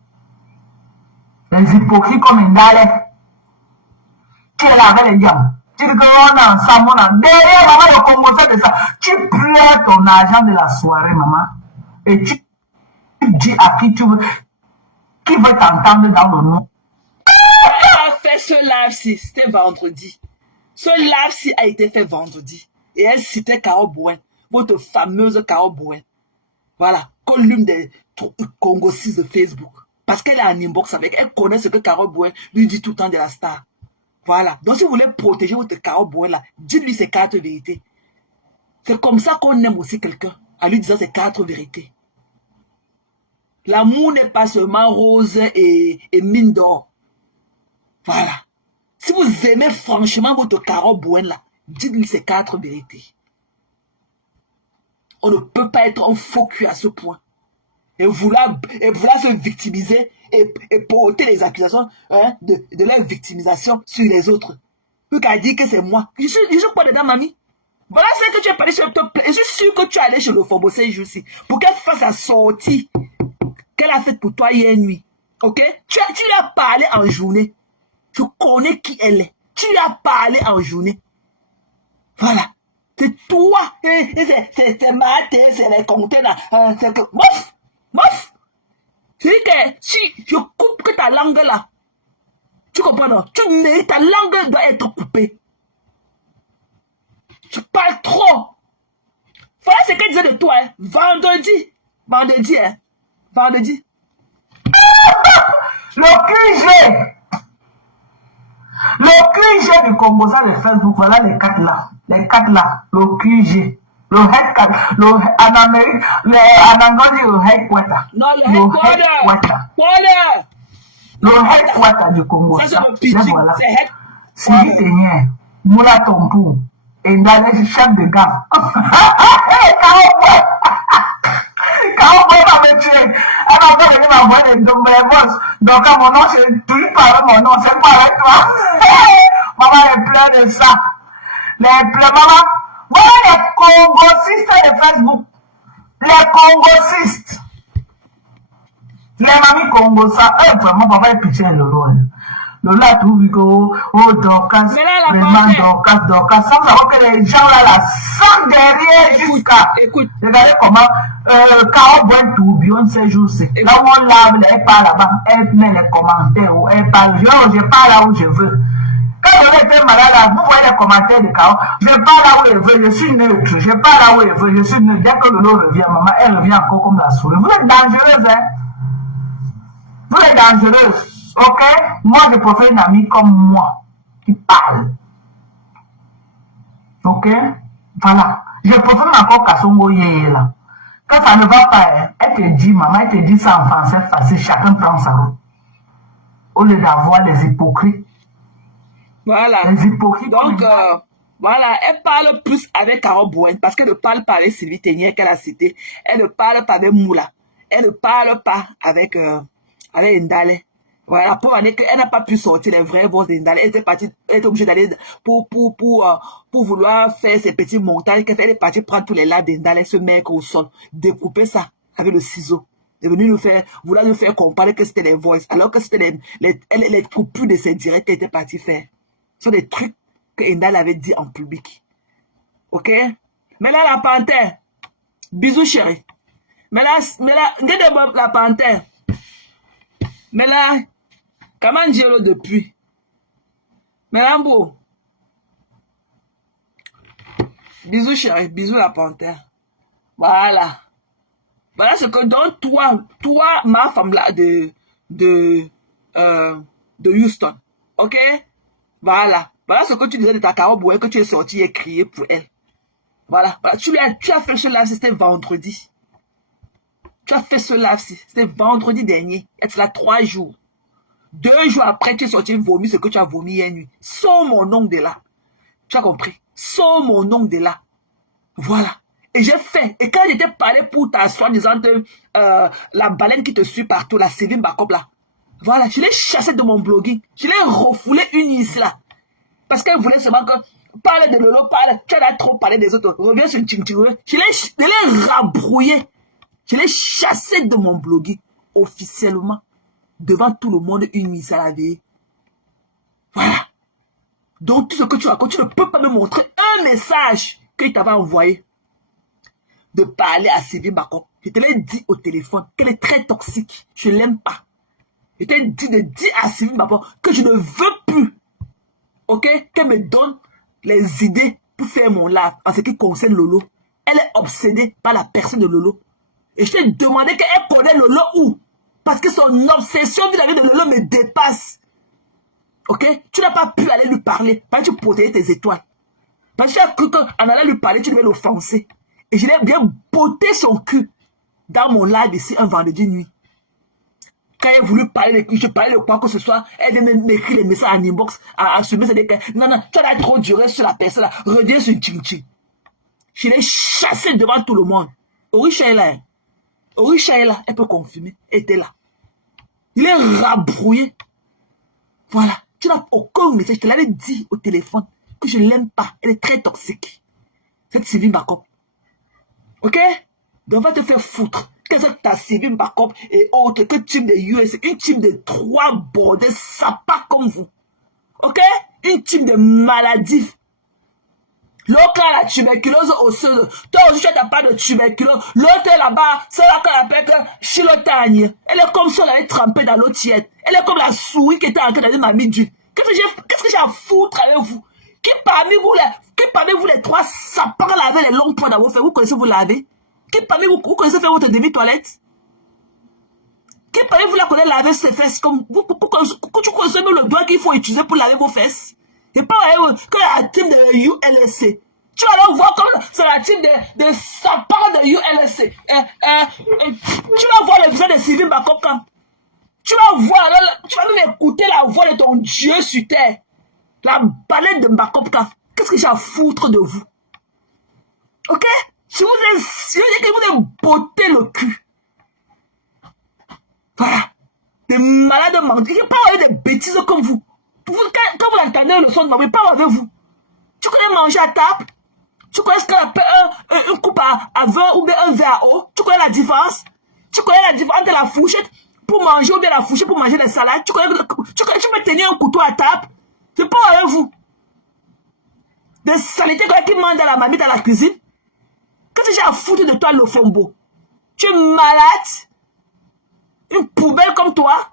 Les hypocrites comme une dalle. Tu es là avec les gens. Tu dis qu'on est ensemble, on a derrière, maman, le Congo fait de ça. Tu pleures ton argent de la soirée, maman. Et tu dis à qui tu veux, qui veut t'entendre dans le nom. Elle a fait ce live-ci, c'était vendredi. Ce live-ci a été fait vendredi. Et elle citait Carole Bowen, votre fameuse Carole Bowen. Voilà, columne des Congosistes de Facebook. Parce qu'elle est en inbox avec, elle connaît ce que Carole Bowen lui dit tout le temps de la star. Voilà, donc si vous voulez protéger votre Carole Bowen là, dites-lui ces 4 vérités. C'est comme ça qu'on aime aussi quelqu'un, en lui disant ces 4 vérités. L'amour n'est pas seulement rose et mine d'or. Voilà. Si vous aimez franchement votre Carole Bowen là, dites-lui ces 4 vérités. On ne peut pas être un faux cul à ce point. et vouloir se victimiser et porter les accusations de leur victimisation sur les autres. Puis qu'elle dit que c'est moi. Je suis quoi dedans, mamie? Voilà ce que tu as parlé sur ton plan. Je suis sûr que tu es allé chez le Fobo ces jours-ci pour qu'elle fasse sa sortie qu'elle a faite pour toi hier nuit. Ok? Tu lui as parlé en journée. Je connais qui elle est. Tu lui as parlé en journée. Voilà. C'est toi. C'est maté, c'est les conteneurs. C'est que... Mof! C'est que si je coupe que ta langue là, tu comprends non? Ta langue doit être coupée. Tu parles trop. Voilà ce qu'elle disait de toi. Hein. Vendredi. Le QG du Congo, ça de Facebook, voilà les quatre là. Le QG. Le headquarter. En Amérique, en anglais, le headquarter. Non, le headquarter. Le headquarter du Congo. Ça, c'est le pitching. Voilà. C'est headquarter. Sylvie Ténière, Moula Tompou, et Ndalé, chef de gare. Quand on va me tuer, elle va pas venir m'envoyer des boss. Donc, à mon nom, je toujours parle mon nom, c'est pas avec toi. Maman est pleine de ça. Maman, voilà les congosistes de Facebook. Les congosistes. Les mamies congosa, vraiment, papa est pitié le rôle. Lola a tout vu que, oh, Dorcas, vraiment Dorcas, sans savoir que les gens là, sont derrière jusqu'à. Écoute. Regardez comment, quand on boit un tourbillon ces jours-ci, là où on lave, elle parle là-bas, elle met les commentaires, elle parle, je parle là où je veux. Quand je vais être malade, vous voyez les commentaires de Kao, je parle là où je veux, je suis neutre, je parle là où je veux, je suis neutre. Dès que Lolo revient, maman, elle revient encore comme la souris. Vous êtes dangereuse, hein? Vous êtes dangereuse. Ok? Moi, je préfère une amie comme moi qui parle. Ok? Voilà. Je préfère encore Kassongo Yeye là. Quand ça ne va pas, elle te dit, maman, elle te dit ça en français facile, chacun prend sa route. Au lieu d'avoir les hypocrites. Voilà. Les hypocrites. Donc, voilà, elle parle plus avec Carole Bouen parce qu'elle ne parle pas avec Sylvie Ténière qu'elle a cité. Elle ne parle pas avec Moula. Elle ne parle pas avec Ndale. Voilà, pour année qu'elle n'a pas pu sortir les vraies voix d'Indale. Elle était obligée d'aller pour vouloir faire ces petits montages qu'elle fait. Elle est partie prendre tous les lacs d'Indale, se mettre au sol, découper ça avec le ciseau. Elle est venue vouloir nous faire comprendre que c'était les voices, alors que c'était les coupures de ses directs qu'elle était partie faire. Ce sont des trucs que Indale avait dit en public. Ok? Mais là, la panthère. Bisous, chérie. Mais là, la panthère. Mais là, comment dire depuis? Mais là, beau. Bisous, chérie. Bisous, la panthère. Voilà. Voilà ce que donc toi, ma femme là de Houston. Ok? Voilà. Voilà ce que tu disais de ta Carole Bouen que tu es sorti et crié pour elle. Voilà. Tu as fait ce live, c'était vendredi. Tu as fait ce live, c'était vendredi dernier. Et c'est là 3 jours. 2 jours après, tu es sorti vomir ce que tu as vomi hier nuit. Sors mon nom de là. Tu as compris? Sors mon nom de là. Voilà. Et j'ai fait. Et quand j'étais parlé pour ta soi-disant la baleine qui te suit partout, la Céline Bakop là. Voilà. Je l'ai chassé de mon blogging. Je l'ai refoulé une ici là. Parce qu'elle voulait seulement que parle de Lolo, parle. Tu as trop parlé des autres. Reviens sur le Tching-Tching. Je l'ai rabrouillé. Je l'ai chassé de mon blogging officiellement. Devant tout le monde, une nuit, ça la veille. Voilà. Donc, tout ce que tu racontes, tu ne peux pas me montrer un message qu'il t'avait envoyé. De parler à Sylvie Bakop. Je te l'ai dit au téléphone qu'elle est très toxique. Je ne l'aime pas. Je t'ai dit de dire à Sylvie Bakop que je ne veux plus. Ok? Qu'elle me donne les idées pour faire mon live en ce qui concerne Lolo. Elle est obsédée par la personne de Lolo. Et je t'ai demandé qu'elle connaît Lolo où? Parce que son obsession vis-à-vis de Lolo me dépasse. Ok? Tu n'as pas pu aller lui parler. Parce que tu protégeais tes étoiles. Parce que tu as cru qu'en allant lui parler, tu devais l'offenser. Et je l'ai bien botté son cul dans mon live ici un vendredi nuit. Quand elle a voulu parler de je parlais de quoi que ce soit, elle vient m'écrire les messages en inbox, à se mettre que non, tu as trop duré sur la personne là, reviens sur Tching-Tching. Je l'ai chassé devant tout le monde. Orisha est là. Orisha est là, elle peut confirmer. Elle était là. Il est rabrouillé. Voilà. Tu n'as aucun message. Je te l'avais dit au téléphone que je ne l'aime pas. Elle est très toxique. Cette Sylvie Mbakop. Ok? Donc va te faire foutre. Qu'est-ce que ta Sylvie Mbakop et autres, que team de US, une team de 3 bordels sapats comme vous. Ok? Une team de maladifs. L'autre a la tuberculose osseuse. Toi aussi, tu n'as pas de tuberculose. L'autre là-bas, c'est là qu'on appelle chilotagne. Elle est comme si on l'avait trempée dans l'eau tiède. Elle est comme la souris qui était en train d'aller mamie d'huile. Qu'est-ce que j'ai à foutre avec vous? Qui parmi vous les 3 sapins laver les longs points dans vos fesses? Vous connaissez vous laver? Qui parmi vous connaissez faire votre demi-toilette? Qui parmi vous la connaît laver ses fesses comme vous? Tu connaissez nous le doigt qu'il faut utiliser pour laver vos fesses? Et pas que la team de ULSC. Tu vas alors voir comme c'est la team de sapins de ULSC. Tu vas voir le visage de Sylvie Mbakop quand. Tu vas même écouter la voix de ton Dieu sur terre. La balade de Mbakop quand. Qu'est-ce que j'ai à foutre de vous? Ok? Je vous ai botté le cul. Voilà. Des malades mentaux. Il n'y a pas avec des bêtises comme vous. Quand vous entendez le son de ma voix, pas avec vous. Tu connais manger à table? Tu connais ce qu'on appelle une coupe à vin ou bien un verre à eau? Tu connais la différence? Tu connais la différence entre la fourchette pour manger ou bien la fourchette pour manger des salades? Tu peux tenir un couteau à table? C'est pas avec vous. Des saletés qui mangent dans la mamie dans la cuisine. Qu'est-ce que j'ai à foutre de toi, le fombo? Tu es malade? Une poubelle comme toi?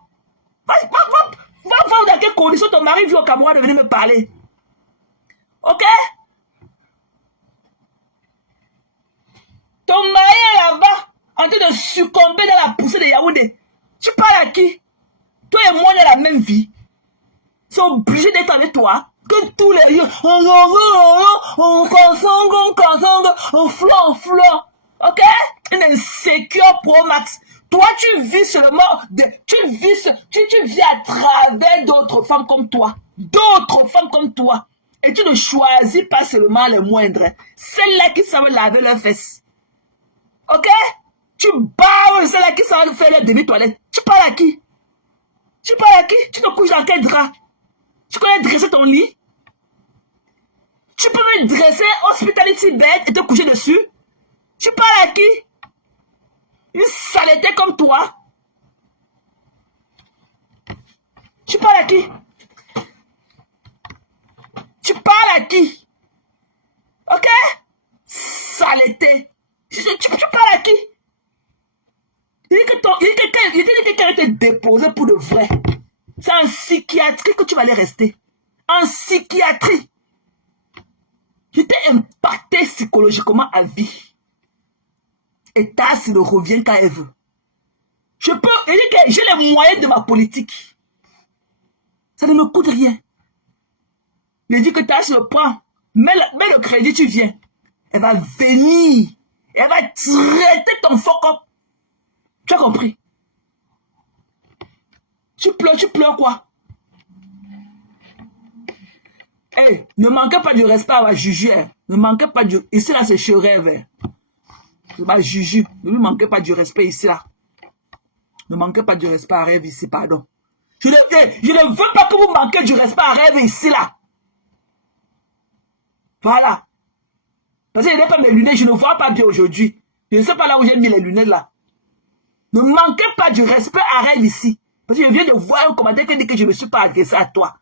Va voir dans quelles conditions ton mari vit au Cameroun de venir me parler. Ok? Ton mari est là-bas, en train de succomber dans la poussée de Yaoundé. Tu parles à qui? Toi et moi, on a la même vie. Ils sont obligés d'être avec toi. Que tous les yeux, on consomme, on flan. Ok? Une insécure pro max. Toi, tu vis seulement, tu vis à travers d'autres femmes comme toi. D'autres femmes comme toi. Et tu ne choisis pas seulement les moindres. Celles-là qui savent laver leurs fesses. Ok? Tu barres celles-là qui savent faire leur demi-toilette. Tu parles à qui? Tu te couches dans quel drap? Tu connais dresser ton lit? Tu peux me dresser hospitality bed et te coucher dessus? Tu parles à qui? Une saleté comme toi? Tu parles à qui? Tu parles à qui? Ok? Saleté. Tu parles à qui? Il dit que quelqu'un était déposé pour de vrai. C'est en psychiatrie que tu vas aller rester. En psychiatrie. J'étais impacté psychologiquement à vie. Et Tass ne revient quand elle veut. J'ai les moyens de ma politique. Ça ne me coûte rien. Il dit que Tass le prend. Mets le crédit, tu viens. Elle va venir. Elle va traiter ton fuck up. Tu as compris? Tu pleures quoi? Hey, ne manquez pas du respect à ma Juju. Hein. Ne manquez pas du... Ici là, c'est chez rêve. Ma Juju, ne lui manquez pas du respect ici là. Ne manquez pas du respect à rêve ici, pardon. Je ne veux pas que vous manquiez du respect à rêve ici là. Voilà. Parce que je n'ai pas mes lunettes, je ne vois pas bien aujourd'hui. Je ne sais pas là où j'ai mis les lunettes là. Ne manquez pas du respect à rêve ici. Parce que je viens de voir un commentaire qui dit que je ne me suis pas adressé à toi.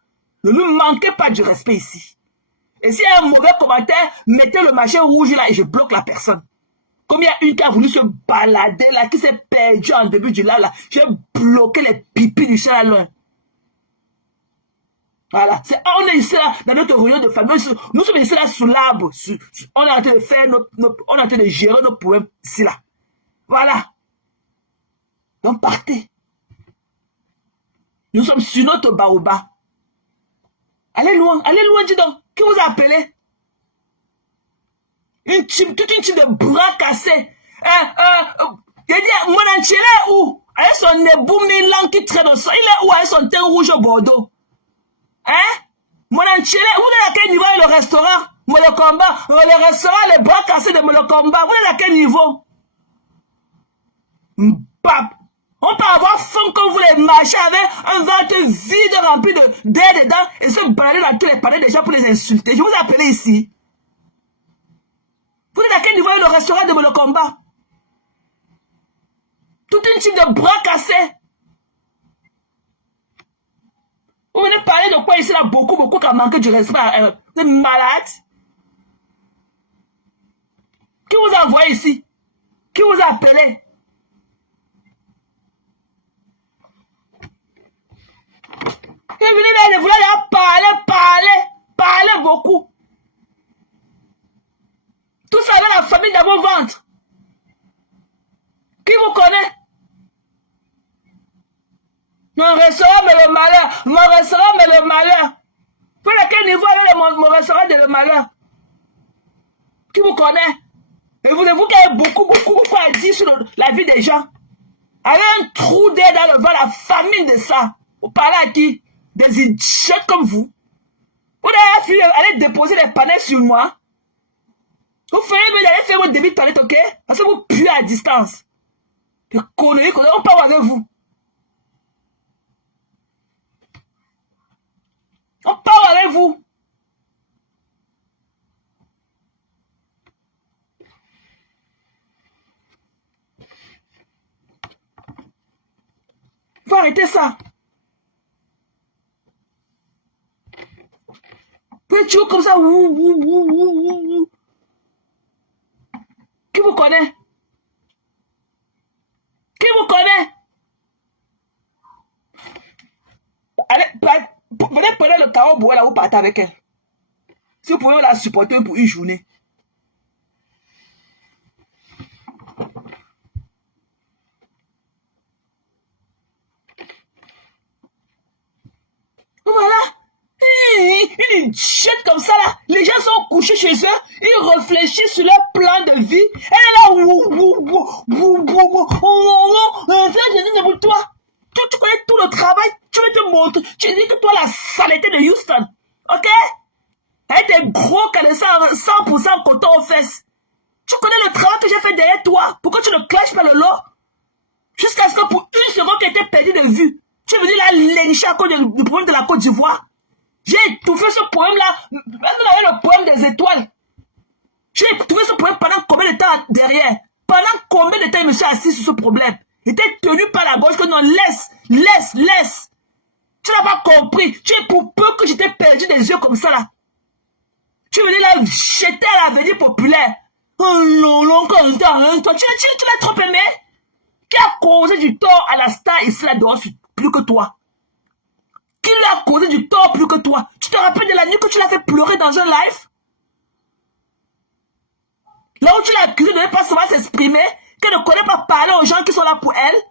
Ne lui manquez pas du respect ici. Et s'il y a un mauvais commentaire, mettez le machin rouge là et je bloque la personne. Comme il y a une qui a voulu se balader là, qui s'est perdue en début du live là, j'ai bloqué les pipis du chat là. Voilà. On est ici là, dans notre réunion de famille. Nous sommes ici là sous l'arbre. On est en train de faire on est en train de gérer nos problèmes ici là. Voilà. Donc partez. Nous sommes sur notre baoba. Allez loin, dis donc. Qui vous a appelé? Toute une team de bras cassés. Il dit, mon entier est où? Avec son nébou Milan qui traîne au sol. Il est où avec son teint rouge au Bordeaux? Hein? Mon entier, vous êtes à quel niveau est le restaurant? Le restaurant, les bras cassés de le combat. Vous êtes à quel niveau? Mbap. On peut avoir faim quand vous voulez marcher avec un ventre vide rempli d'air dedans et se balader dans tous les palais des gens pour les insulter. Je vous ai appelé ici. Vous êtes à quel niveau le restaurant de le combat? Toute une type de bras cassés. Vous venez parler de quoi ici là? Beaucoup qui a manqué du respect. Vous êtes malade? Qui vous a envoyé ici? Qui vous a appelé? Et vous venez de vouloir parler beaucoup. Tout ça avec la famille dans vos ventres. Qui vous connaît? Mon restaurant, mais le malheur. Mon restaurant, mais le malheur. Vous à quel niveau avec mon restaurant de le malheur? Qui vous connaît? Et vous qui avez beaucoup à dire sur la vie des gens. Avec un trou d'air dans le ventre, la famine de ça. Vous parlez à qui? Des idiots comme vous. Vous avez aller déposer des panels sur moi. Vous ferez mieux d'aller faire votre débit de toilette, ok? Parce que vous puez à distance. Les conneries, on parle avec vous. On parle avec vous. Il faut arrêter ça. Vous êtes toujours comme ça. Qui vous connaît? Qui vous connaît? Allez, venez prendre le carreau bois là, vous partez avec elle. Si vous pouvez la supporter pour une journée. Voilà. Une jette comme ça là. Les gens sont couchés chez eux. Ils réfléchissent sur leur plan de vie. Elle est là. Pour toi. Tu connais tout le travail. Tu veux te montrer. Tu dis que toi la saleté de Houston. Ok? Elle est gros connaissant 100% coton aux fesses. Tu connais le travail que j'ai fait derrière toi. Pourquoi tu ne clashes pas le lot? Jusqu'à ce que pour une seconde qui était perdue de vue, tu es venu là lénicher à cause du problème de la Côte d'Ivoire. J'ai étouffé ce problème-là, même avec le problème des étoiles. J'ai étouffé ce problème pendant combien de temps derrière? Pendant combien de temps je me suis assis sur ce problème? J'étais tenu par la gauche que non, laisse. Tu n'as pas compris. Tu es pour peu que j'étais perdu des yeux comme ça là. Tu es venu là jeter à l'avenir populaire. Oh non, quand toi, tu l'as trop aimé? Qui a causé du tort à la star ici là dehors plus que toi? Qui lui a causé du tort plus que toi? Tu te rappelles de la nuit que tu l'as fait pleurer dans un live? Là où tu l'as accusé de ne pas savoir s'exprimer, qu'elle ne connaît pas parler aux gens qui sont là pour elle?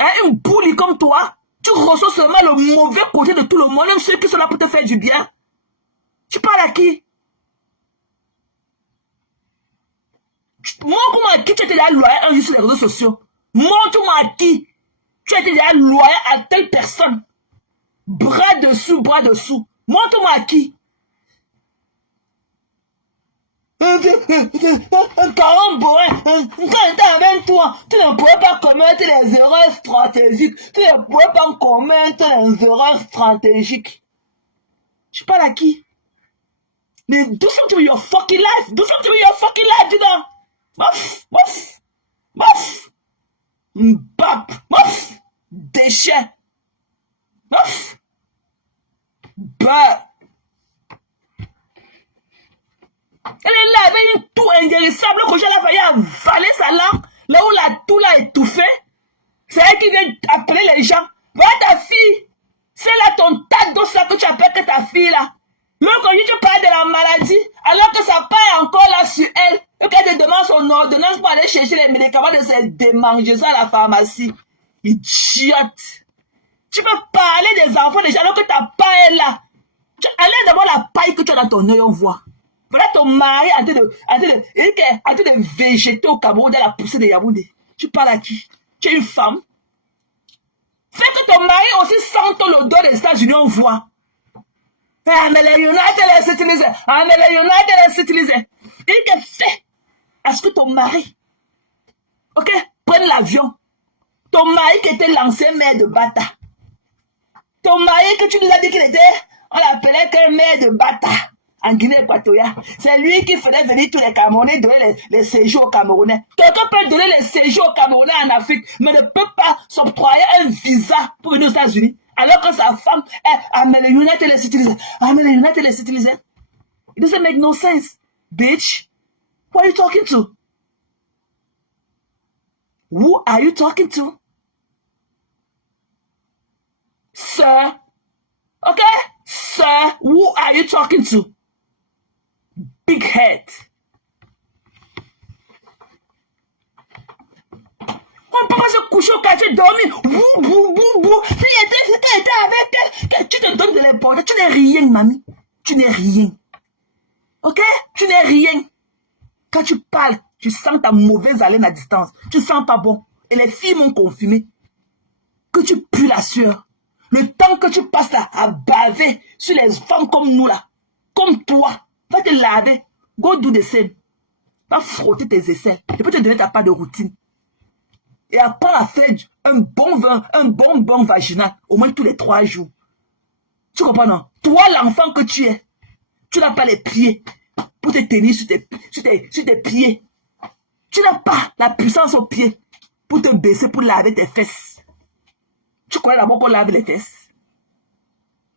Hein, une boule comme toi, tu reçois seulement le mauvais côté de tout le monde, même ceux qui sont là pour te faire du bien. Tu parles à qui? Montre-moi à qui tu étais déjà loyal un jour sur les réseaux sociaux. Montre-moi à qui tu étais déjà loyal à telle personne. Bras dessous. Montre-moi à qui. Un caramboin, quand tu étais avec toi, tu ne pouvais pas commettre des erreurs stratégiques. Je parle à qui? Mais do something with your fucking life. You know. Mouf. Mbap. Mouf. Déchet. Mouf. Bah. Elle est là avec une toux indérissable. Le cocher l'a failli avaler sa langue. Là où la toux l'a étouffée. C'est elle qui vient appeler les gens. Voilà ta fille. C'est là ton tas d'os là que tu appelles que ta fille là. Même quand tu parles de la maladie, alors que ça part encore là sur elle, et qu'elle te demande son ordonnance pour aller chercher les médicaments de ses démangeaisons à la pharmacie. Idiote. Tu peux parler des enfants déjà alors que ta paille est là. Allez d'abord la paille que tu as dans ton œil, on voit. Voilà ton mari en train de végéter au Cameroun dans la poussée de Yaoundé. Tu parles à qui? Tu es une femme. Fais que ton mari aussi sente l'odeur des États-Unis, on voit. Ah, mais les United s'utilisent. Il te fait à ce que ton mari, ok, prennent l'avion. Ton mari qui était l'ancien maire de Bata. Ton mari que tu nous as dit qu'il était, on l'appelait qu'un maire de Bata en Guinée équatoriale. C'est lui qui faisait venir tous les Camerounais donner les séjours aux Camerounais. Quelqu'un peut donner les séjours aux Camerounais en Afrique, mais ne peut pas s'octroyer un visa pour venir aux États-Unis. Alors que sa femme est mais les United les Citizens. Mais les United les Citizens. It doesn't make no sense, bitch. Who are you talking to? Who are you talking to? Sir. Okay? Sir, who are you talking to? Big head. On peut pas se coucher au quartier, dormir. Tu étais avec elle. Tu te donnes de l'importance. Tu n'es rien, mamie. Tu n'es rien. Ok? Tu n'es rien. Quand tu parles, tu sens ta mauvaise haleine à distance. Tu sens pas bon. Et les filles m'ont confirmé que tu pues la sueur. Le temps que tu passes là à baver sur les femmes comme nous là, comme toi, va te laver. Go do the same. Va frotter tes aisselles. Je peux te donner ta part de routine. Et apprends à faire un bon bain vaginal, au moins tous les 3 jours. Tu comprends, non? Toi, l'enfant que tu es, tu n'as pas les pieds pour te tenir sur tes pieds. Tu n'as pas la puissance aux pieds pour te baisser, pour laver tes fesses. Tu connais d'abord qu'on lave les fesses?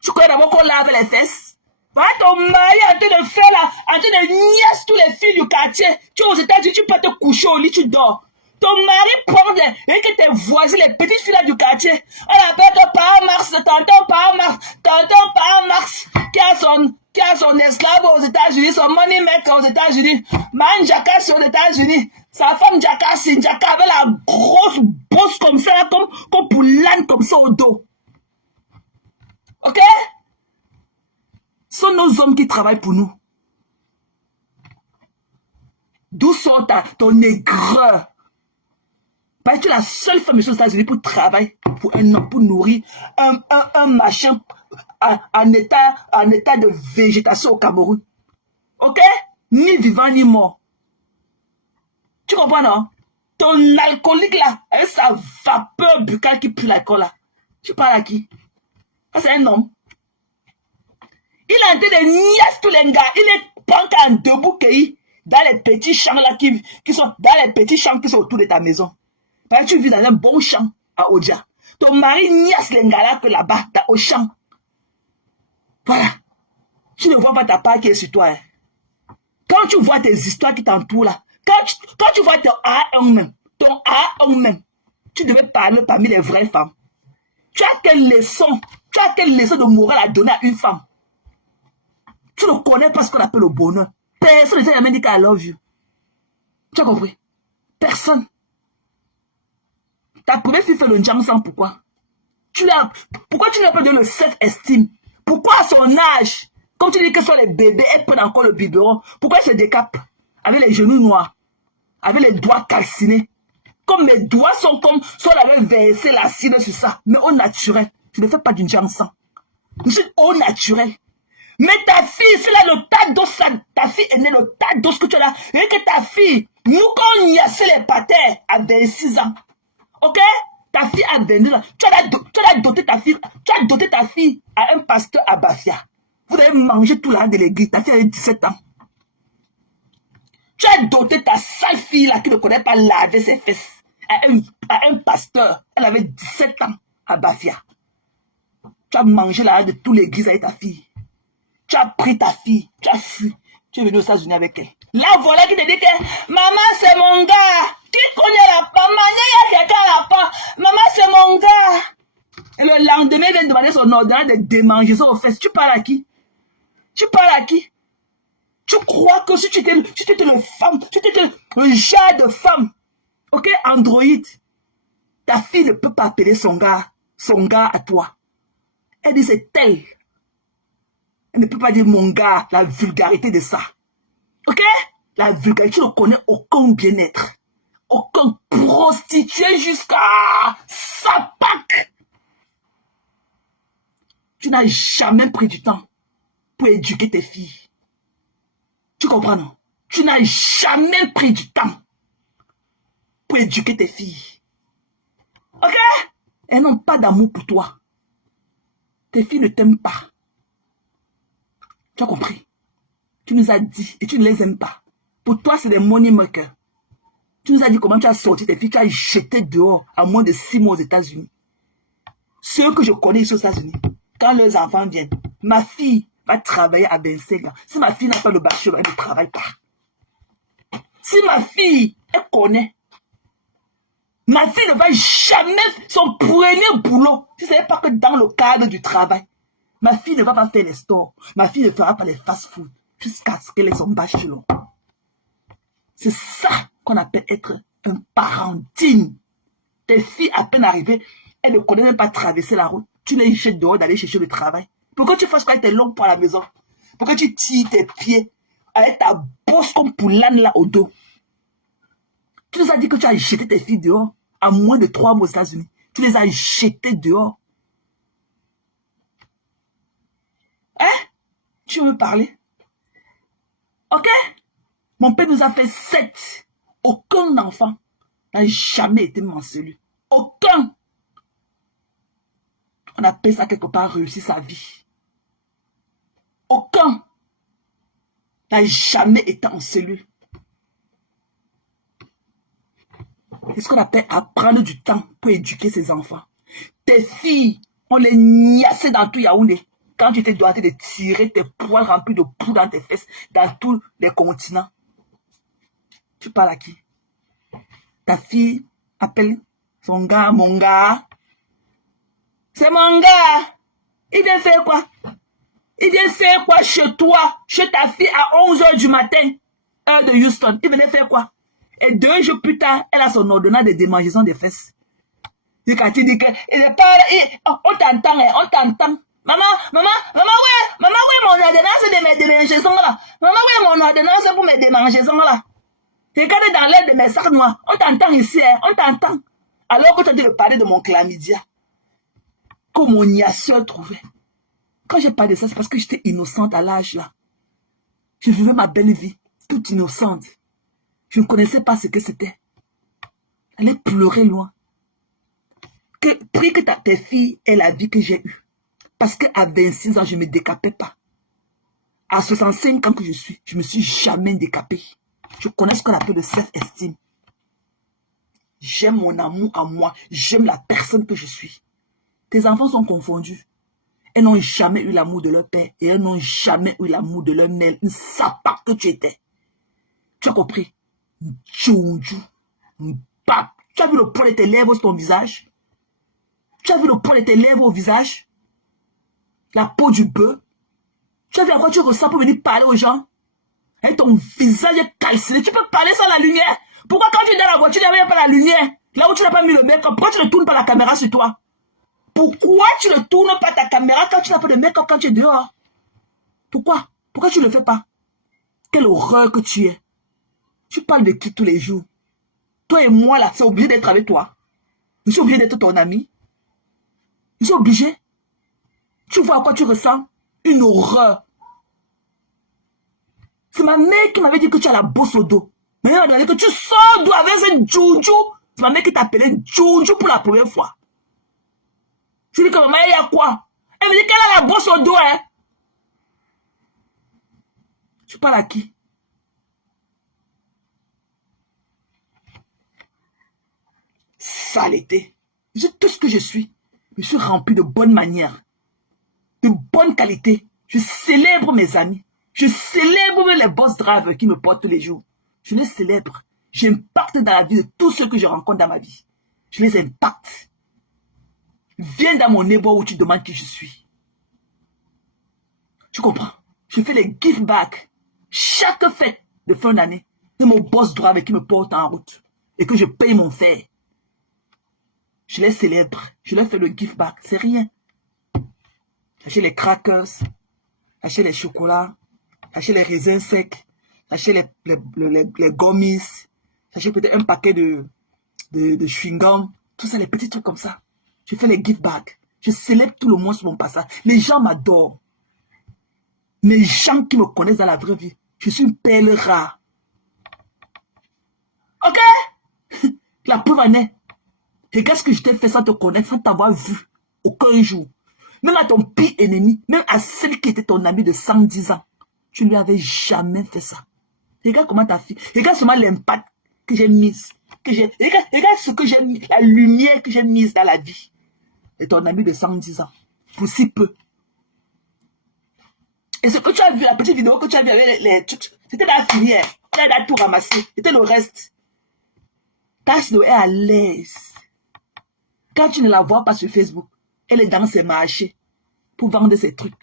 Tu connais d'abord qu'on lave les fesses? Voilà ton mari en train de faire là, en train de niaise tous les filles du quartier. Tu es aux États-Unis, tu peux te coucher au lit, tu dors. Ton mari prend et que tes voisins, les petites filles là du quartier, on appelle ton parent Mars, tonton parent Mars, qui a son esclave aux États-Unis, son money maker aux États-Unis, man Jackass aux États-Unis, sa femme Jackass avec la grosse bosse comme ça, comme pour l'âne comme ça au dos. Ok? Ce sont nos hommes qui travaillent pour nous. D'où sort ton aigreur? Parce que tu es la seule femme aux États-Unis pour travailler pour un homme, pour nourrir un machin en état de végétation au Cameroun. Ok? Ni vivant ni mort. Tu comprends, non? Ton alcoolique là, avec sa vapeur buccale qui pue l'alcool là. Tu parles à qui? C'est un homme. Il est en train de niaise tous les gars. Il est pas en debout cueilli dans les petits champs là qui sont dans les petits champs qui sont autour de ta maison. Parce que tu vis dans un bon champ à Odia. Ton mari niaise les gars là que là-bas, au champ. Voilà. Tu ne vois pas ta part qui est sur toi. Hein. Quand tu vois tes histoires qui t'entourent là, quand tu vois ton A1 même, tu devais parler parmi les vraies femmes. Tu as quelle leçon de morale à donner à une femme? Tu ne connais pas ce qu'on appelle le bonheur. Personne ne t'a jamais dit qu'I love you. Tu as compris? Personne. Ta première fille fait le njang-sang, pourquoi? Pourquoi tu n'as pas donné le self-esteem? Pourquoi à son âge, comme tu dis que ce sont les bébés, elle prend encore le biberon? Pourquoi elle se décape avec les genoux noirs, avec les doigts calcinés? Comme mes doigts sont comme si on avait versé l'acide sur ça, mais au naturel. Je ne fais pas du njang-sang. Je suis au naturel. Mais ta fille, c'est là le tas d'os, ta fille est née le tas d'os que tu as là. Et que ta fille, nous quand on y a fait les patères à 26 ans, ok? Ta fille a 22 ans. Tu as doté ta fille à un pasteur à Bafia. Vous avez mangé tout l'argent de l'église. Ta fille avait 17 ans. Tu as doté ta sale fille là qui ne connaît pas laver ses fesses à un pasteur. Elle avait 17 ans à Bafia. Tu as mangé l'argent de toute l'église avec ta fille. Tu as pris ta fille, tu as fui, tu es venu aux États-Unis avec elle. Là, voilà qui te dit que maman, c'est mon gars. Qui connaît la part? Maman, il y a quelqu'un à la part. Maman, c'est mon gars. Et le lendemain, il vient demander son ordonnance de démangeaison aux fesses. Tu parles à qui? Tu parles à qui? Tu crois que si tu étais le femme, tu étais le genre de femme, ok, androïde, ta fille ne peut pas appeler son gars à toi. Elle dit c'est elle. Elle ne peut pas dire mon gars, la vulgarité de ça. Ok? La vulgarité, tu ne connais aucun bien-être. Aucun prostitué jusqu'à Sapak. Tu n'as jamais pris du temps pour éduquer tes filles. Tu comprends, non? Tu n'as jamais pris du temps. pour éduquer tes filles. Ok? Elles n'ont pas d'amour pour toi. Tes filles ne t'aiment pas. Tu as compris? Tu nous as dit et tu ne les aimes pas. Pour toi, c'est des money makers. Tu nous as dit comment tu as sorti tes filles, tu as jeté dehors à moins de 6 mois aux États-Unis. Ceux que je connais ici aux États-Unis, quand leurs enfants viennent, ma fille va travailler à 25 ans. Si ma fille n'a pas le bachelor, elle ne travaille pas. Si ma fille, elle connaît, ma fille ne va jamais, son premier boulot, si ce n'est pas que dans le cadre du travail, ma fille ne va pas faire les stores, ma fille ne fera pas les fast-food jusqu'à ce qu'elle ait son bachelor. C'est ça qu'on appelle être un parent digne. Tes filles à peine arrivées, elles ne connaissent même pas traverser la route. Tu les jettes dehors d'aller chercher le travail. Pourquoi tu fasses quoi avec tes longues pour la maison? Pourquoi tu tires tes pieds avec ta bosse comme poulane là au dos? Tu nous as dit que tu as jeté tes filles dehors à moins de 3 mois aux États-Unis. Tu les as jetées dehors. Hein? Tu veux me parler? Ok? Mon père nous a fait 7. Aucun enfant n'a jamais été mentionné. Aucun. On appelle ça quelque part réussir sa vie. Aucun n'a jamais été en cellule. C'est ce qu'on appelle apprendre du temps pour éduquer ses enfants. Tes filles, on les niassait dans tout Yaoundé. Quand tu étais doigté de tirer tes poils remplis de poux dans tes fesses, dans tous les continents. Tu parles à qui? Ta fille appelle son gars, mon gars. C'est mon gars. Il vient faire quoi? Il vient faire quoi chez toi, chez ta fille à 11 h du matin, heure de Houston? Il venait faire quoi? Et 2 jours plus tard, elle a son ordonnance de démangeaison des fesses. Et quand tu dis que il est pas, on t'entend, on t'entend. Maman, ouais, mon ordonnance de mes démangeaisons là. Maman, ouais, mon ordonnance pour mes démangeaisons là. Regarde dans l'air de mes sacs noirs. On t'entend ici, on t'entend. Alors que tu as dû me parler de mon chlamydia. Que mon niasseur trouvait. Quand j'ai parlé de ça, c'est parce que j'étais innocente à l'âge là. Je vivais ma belle vie, toute innocente. Je ne connaissais pas ce que c'était. Elle est pleurée loin. Prie que tes filles aient la vie que j'ai eue. Parce qu'à 26 ans, je ne me décapais pas. À 65 ans que je suis, je ne me suis jamais décapée. Je connais ce qu'on appelle le self-esteem. J'aime mon amour à moi. J'aime la personne que je suis. Tes enfants sont confondus. Elles n'ont jamais eu l'amour de leur père et elles n'ont jamais eu l'amour de leur mère. Ils ne savent pas que tu étais. Tu as compris? Tchonjou. Tu as vu le poil de tes lèvres sur ton visage? Tu as vu le poil de tes lèvres au visage? La peau du bœuf? Tu as vu à quoi tu ressens pour venir parler aux gens? Et ton visage est calciné. Tu peux parler sans la lumière. Pourquoi quand tu es dans la voiture, tu n'as pas la lumière? Là où tu n'as pas mis le make-up, pourquoi tu ne tournes pas la caméra sur toi? Pourquoi tu ne tournes pas ta caméra quand tu n'as pas de make-up quand tu es dehors? Pourquoi? Pourquoi tu ne le fais pas? Quelle horreur que tu es. Tu parles de qui tous les jours? Toi et moi là, c'est obligé d'être avec toi. Je suis obligé d'être ton ami. Je suis obligé. Tu vois à quoi tu ressens? Une horreur. C'est ma mère qui m'avait dit que tu as la bosse au dos. Mais elle m'a dit que tu sors d'où avec ce Djoudjou. C'est ma mère qui t'appelait Djoudjou pour la première fois. Je lui dis que maman, il y a quoi? Elle me dit qu'elle a la bosse au dos, hein. Tu parles à qui? Saleté. Je suis tout ce que je suis. Je suis rempli de bonnes manières. De bonne qualité. Je célèbre mes amis. Je célèbre les boss drivers qui me portent tous les jours. Je les célèbre. J'impacte dans la vie de tous ceux que je rencontre dans ma vie. Je les impacte. Viens dans mon neighbor où tu demandes qui je suis. Tu comprends? Je fais les give back. Chaque fête de fin d'année. C'est mon boss driver qui me porte en route. Et que je paye mon fare. Je les célèbre. Je leur fais le give back. C'est rien. J'achète les crackers. J'achète les chocolats. J'achète les raisins secs. J'achète les gommis. J'achète peut-être un paquet de chewing-gum. Tout ça, les petits trucs comme ça. Je fais les give back. Je célèbre tout le monde sur mon passage. Les gens m'adorent. Mes gens qui me connaissent dans la vraie vie. Je suis une perle rare. Ok? La preuve en est. Regarde ce que je t'ai fait sans te connaître, sans t'avoir vu. Aucun jour. Même à ton pire ennemi, même à celle qui était ton ami de 110 ans, tu ne lui avais jamais fait ça. Regarde comment ta fille, regarde seulement l'impact que j'ai mis, regarde ce que j'ai mis, la lumière que j'ai mise dans la vie de ton ami de 110 ans, pour si peu. Et ce que tu as vu, la petite vidéo que tu as vu avec les trucs, c'était la filière, tu as tout ramassé, c'était le reste. Tasno est à l'aise. Quand tu ne la vois pas sur Facebook, elle est dans ses marchés pour vendre ses trucs.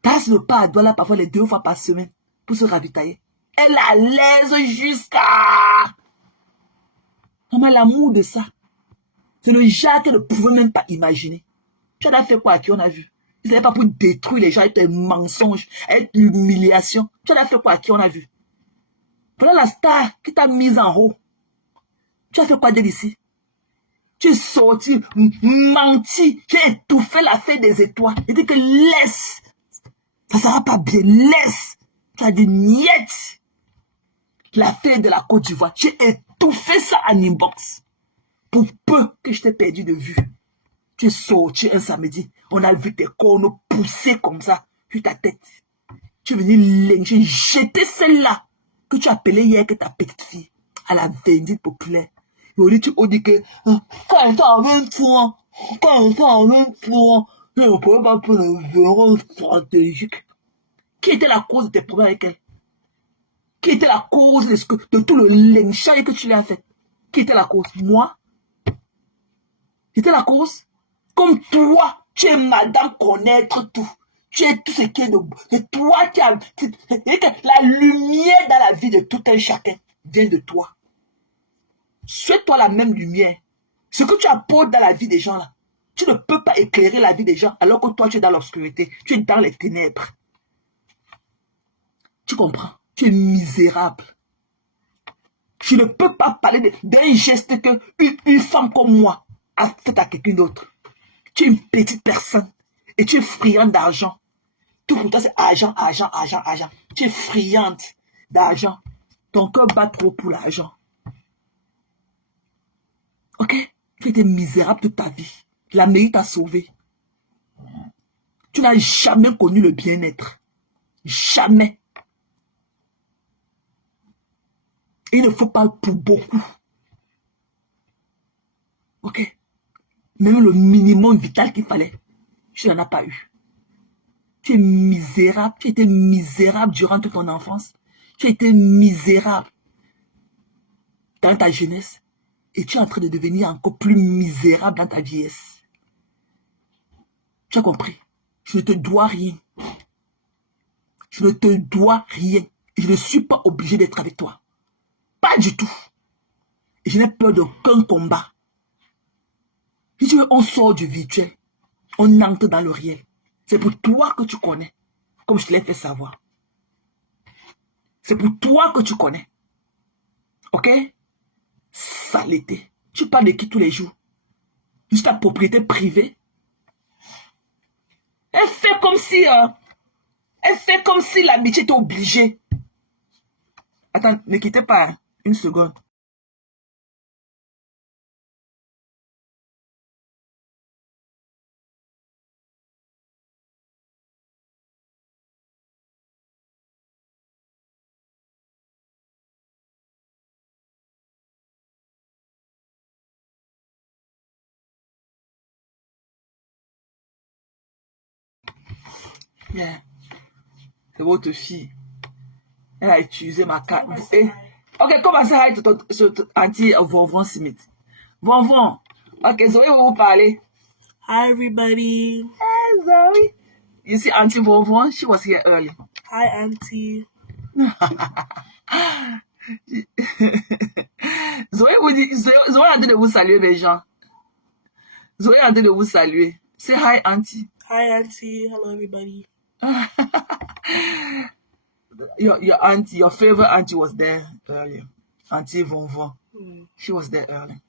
Tasno pas à doigt là parfois les 2 fois par semaine pour se ravitailler. Elle est à l'aise jusqu'à... Maman, l'amour de ça, c'est le genre qu'elle ne pouvait même pas imaginer. Tu as fait quoi à qui on a vu? Tu n'avais pas pour détruire les gens avec tes mensonges, avec l'humiliation. Tu as fait quoi à qui on a vu? Voilà la star qui t'a mise en haut. Tu as fait quoi d'ici? Tu es sorti, menti, tu as étouffé la fée des étoiles. Et dit que laisse, ça ne sera pas bien, laisse. Tu as dit niet. La fée de la Côte d'Ivoire, j'ai étouffé ça en inbox. Pour peu que je t'ai perdu de vue. Tu es sorti un samedi, on a vu tes cornes pousser comme ça sur ta tête. Tu es venu lyncher, jeter celle-là que tu appelais hier que ta petite fille à la vindicte populaire. Et on dit que quand elle était en 23, je ne pouvais pas prendre un verrou stratégique. Qui était la cause de tes problèmes avec elle? Qui était la cause de tout le lynchage que tu lui as fait? Qui était la cause? Moi? J'étais la cause? Comme toi, tu es madame connaître tout. Tu es tout ce qui est de... Et toi, tu as... La lumière dans la vie de tout un chacun vient de toi. Souhaite-toi la même lumière. Ce que tu apportes dans la vie des gens là, tu ne peux pas éclairer la vie des gens alors que toi, tu es dans l'obscurité. Tu es dans les ténèbres. Tu comprends? Tu es misérable. Je ne peux pas parler d'un geste que une femme comme moi a fait à quelqu'un d'autre. Tu es une petite personne et tu es friande d'argent. Tout pour toi, c'est argent, argent, argent, argent. Tu es friande d'argent. Ton cœur bat trop pour l'argent. Ok? Tu étais misérable toute ta vie. La mairie t'a sauvé. Tu n'as jamais connu le bien-être. Jamais. Et il ne faut pas pour beaucoup. Ok? Même le minimum vital qu'il fallait, tu n'en as pas eu. Tu es misérable. Tu étais misérable durant toute ton enfance. Tu étais misérable dans ta jeunesse. Et tu es en train de devenir encore plus misérable dans ta vieillesse. Tu as compris? Je ne te dois rien. Je ne te dois rien. Et je ne suis pas obligé d'être avec toi. Pas du tout. Et je n'ai peur d'aucun combat. Si tu veux, on sort du virtuel. On entre dans le réel. C'est pour toi que tu connais. Comme je te l'ai fait savoir. C'est pour toi que tu connais. Ok? Saleté. Tu parles de qui tous les jours? Juste ta propriété privée. Elle fait comme si l'amitié était obligée. Attends, ne quittez pas, hein. Une seconde. Yeah. C'est votre fille. Elle a utilisé ma carte. Ok, comment ça va être anti-Vonvon Smith? Vonvon. Ok, Zoé va vous parler. Hi, everybody. Hey, Zoe. You see Auntie Vonvon? She was here early. Hi, Auntie. Zoé vous dit, Zoé est en train de vous saluer, les gens. Zoé est en train de vous saluer. Say hi, Auntie. Hi, Auntie. Hello, everybody. Your auntie, your favorite auntie was there earlier. Auntie Vonvon. She was there early.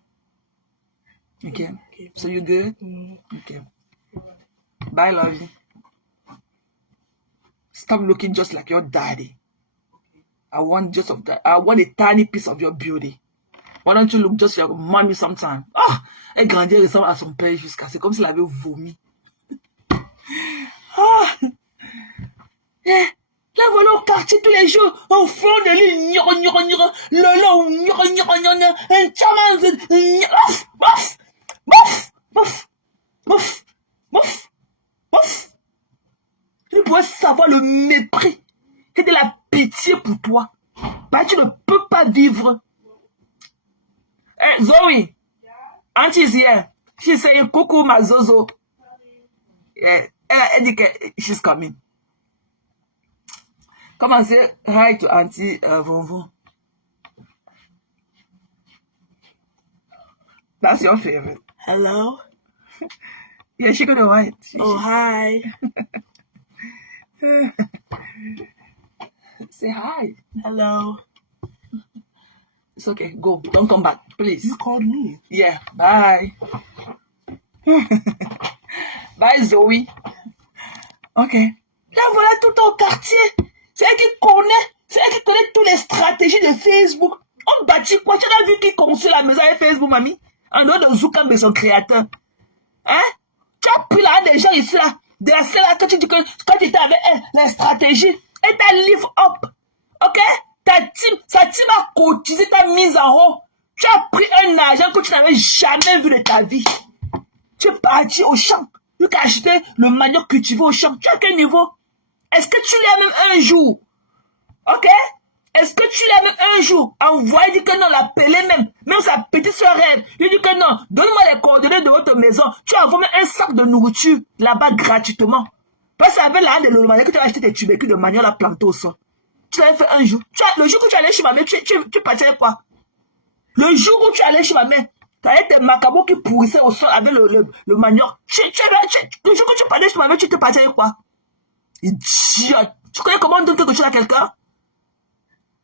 Okay. So you good? Okay. Bye, lovely. Stop looking just like your daddy. I want just of that. I want a tiny piece of your beauty. Why don't you look just like mommy sometime? Ah, elle grandit, elle ressemble à son père jusqu'à... C'est comme s'il avait vomi. Ah. Eh, là, voilà au quartier tous les jours, au fond de l'île, un chaman, bof. Tu pourrais savoir le mépris et de la pitié pour toi. Bah, tu ne peux pas vivre. Hey, Zoe, Auntie's here. She saying, coucou, ma Zozo. Yeah, elle dit que she's coming. Come on, say hi to Auntie Vonvon. That's your favorite. Hello. Yeah, she could have white. Oh, hi. Say hi. Hello. It's okay. Go. Don't come back, please. You called me. Yeah. Bye. Bye, Zoe. Okay. Là, voilà tout ton quartier. C'est elle qui connaît toutes les stratégies de Facebook. On bâtit quoi? Tu as vu qui construit la maison avec Facebook, mamie? En dehors de Zuckerberg, son créateur. Hein? Tu as pris là des gens ici, là. Des là que tu dis que quand tu étais avec elle, les stratégies, et ta live up. Ok? Sa team a cotisé ta mise en haut. Tu as pris un argent que tu n'avais jamais vu de ta vie. Tu es parti au champ. Tu as acheté le manioc cultivé au champ. Tu as quel niveau? Est-ce que tu l'as même un jour? Ok? Est-ce que tu l'as même un jour? Envoyé, dit que non, l'appeler même sa petite soeur rêve. Il dit que non, donne-moi les coordonnées de votre maison. Tu as envoyé un sac de nourriture là-bas gratuitement. Parce que c'est avec l'argent de l'Olomania que tu as acheté tes tubercules de manioc à planter au sol. Tu l'avais fait un jour. Le jour où tu allais chez ma mère, tu partais avec quoi? Le jour où tu allais chez ma mère, tu avais tes macabos qui pourrissaient au sol avec le manioc. Le jour où tu parlais chez ma mère, tu te partais avec quoi? Idiote. Tu connais comment on donne quelque chose à quelqu'un?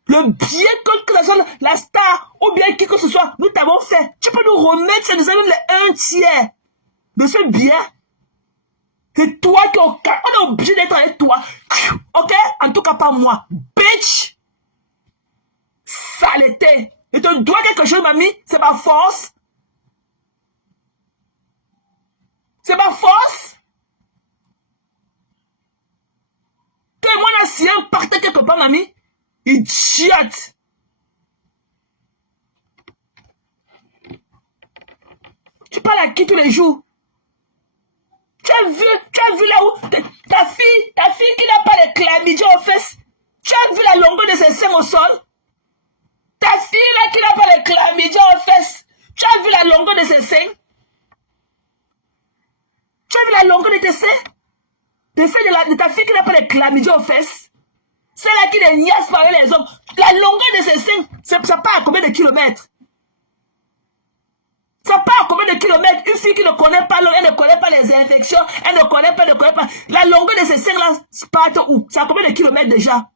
Le bien que ce soit la star ou bien qui que ce soit, nous t'avons fait. Tu peux nous remettre, ça nous amène le 1/3 de ce bien. C'est toi qui on est obligé d'être avec toi. Ok? En tout cas, pas moi. Bitch! Saleté! Je te dois quelque chose, mamie. C'est ma force. C'est ma force. Que moi, la sienne partait quelque part, mamie. Idiote! Tu parles à qui tous les jours? Tu as vu là où ta fille qui n'a pas les chlamydia aux fesses. Tu as vu la longueur de ses seins au sol? Ta fille là qui n'a pas les chlamydia aux fesses. Tu as vu la longueur de ses seins? Tu as vu la longueur de tes seins? Les seins de ta fille qui n'a pas les chlamydia aux fesses? Celle-là qui les niaise par les hommes. La longueur de ses seins, ça part à combien de kilomètres? Ça part à combien de kilomètres? Une fille qui ne connaît pas l'eau, elle ne connaît pas les infections, elle ne connaît pas. La longueur de ses seins là, part où? C'est à combien de kilomètres déjà?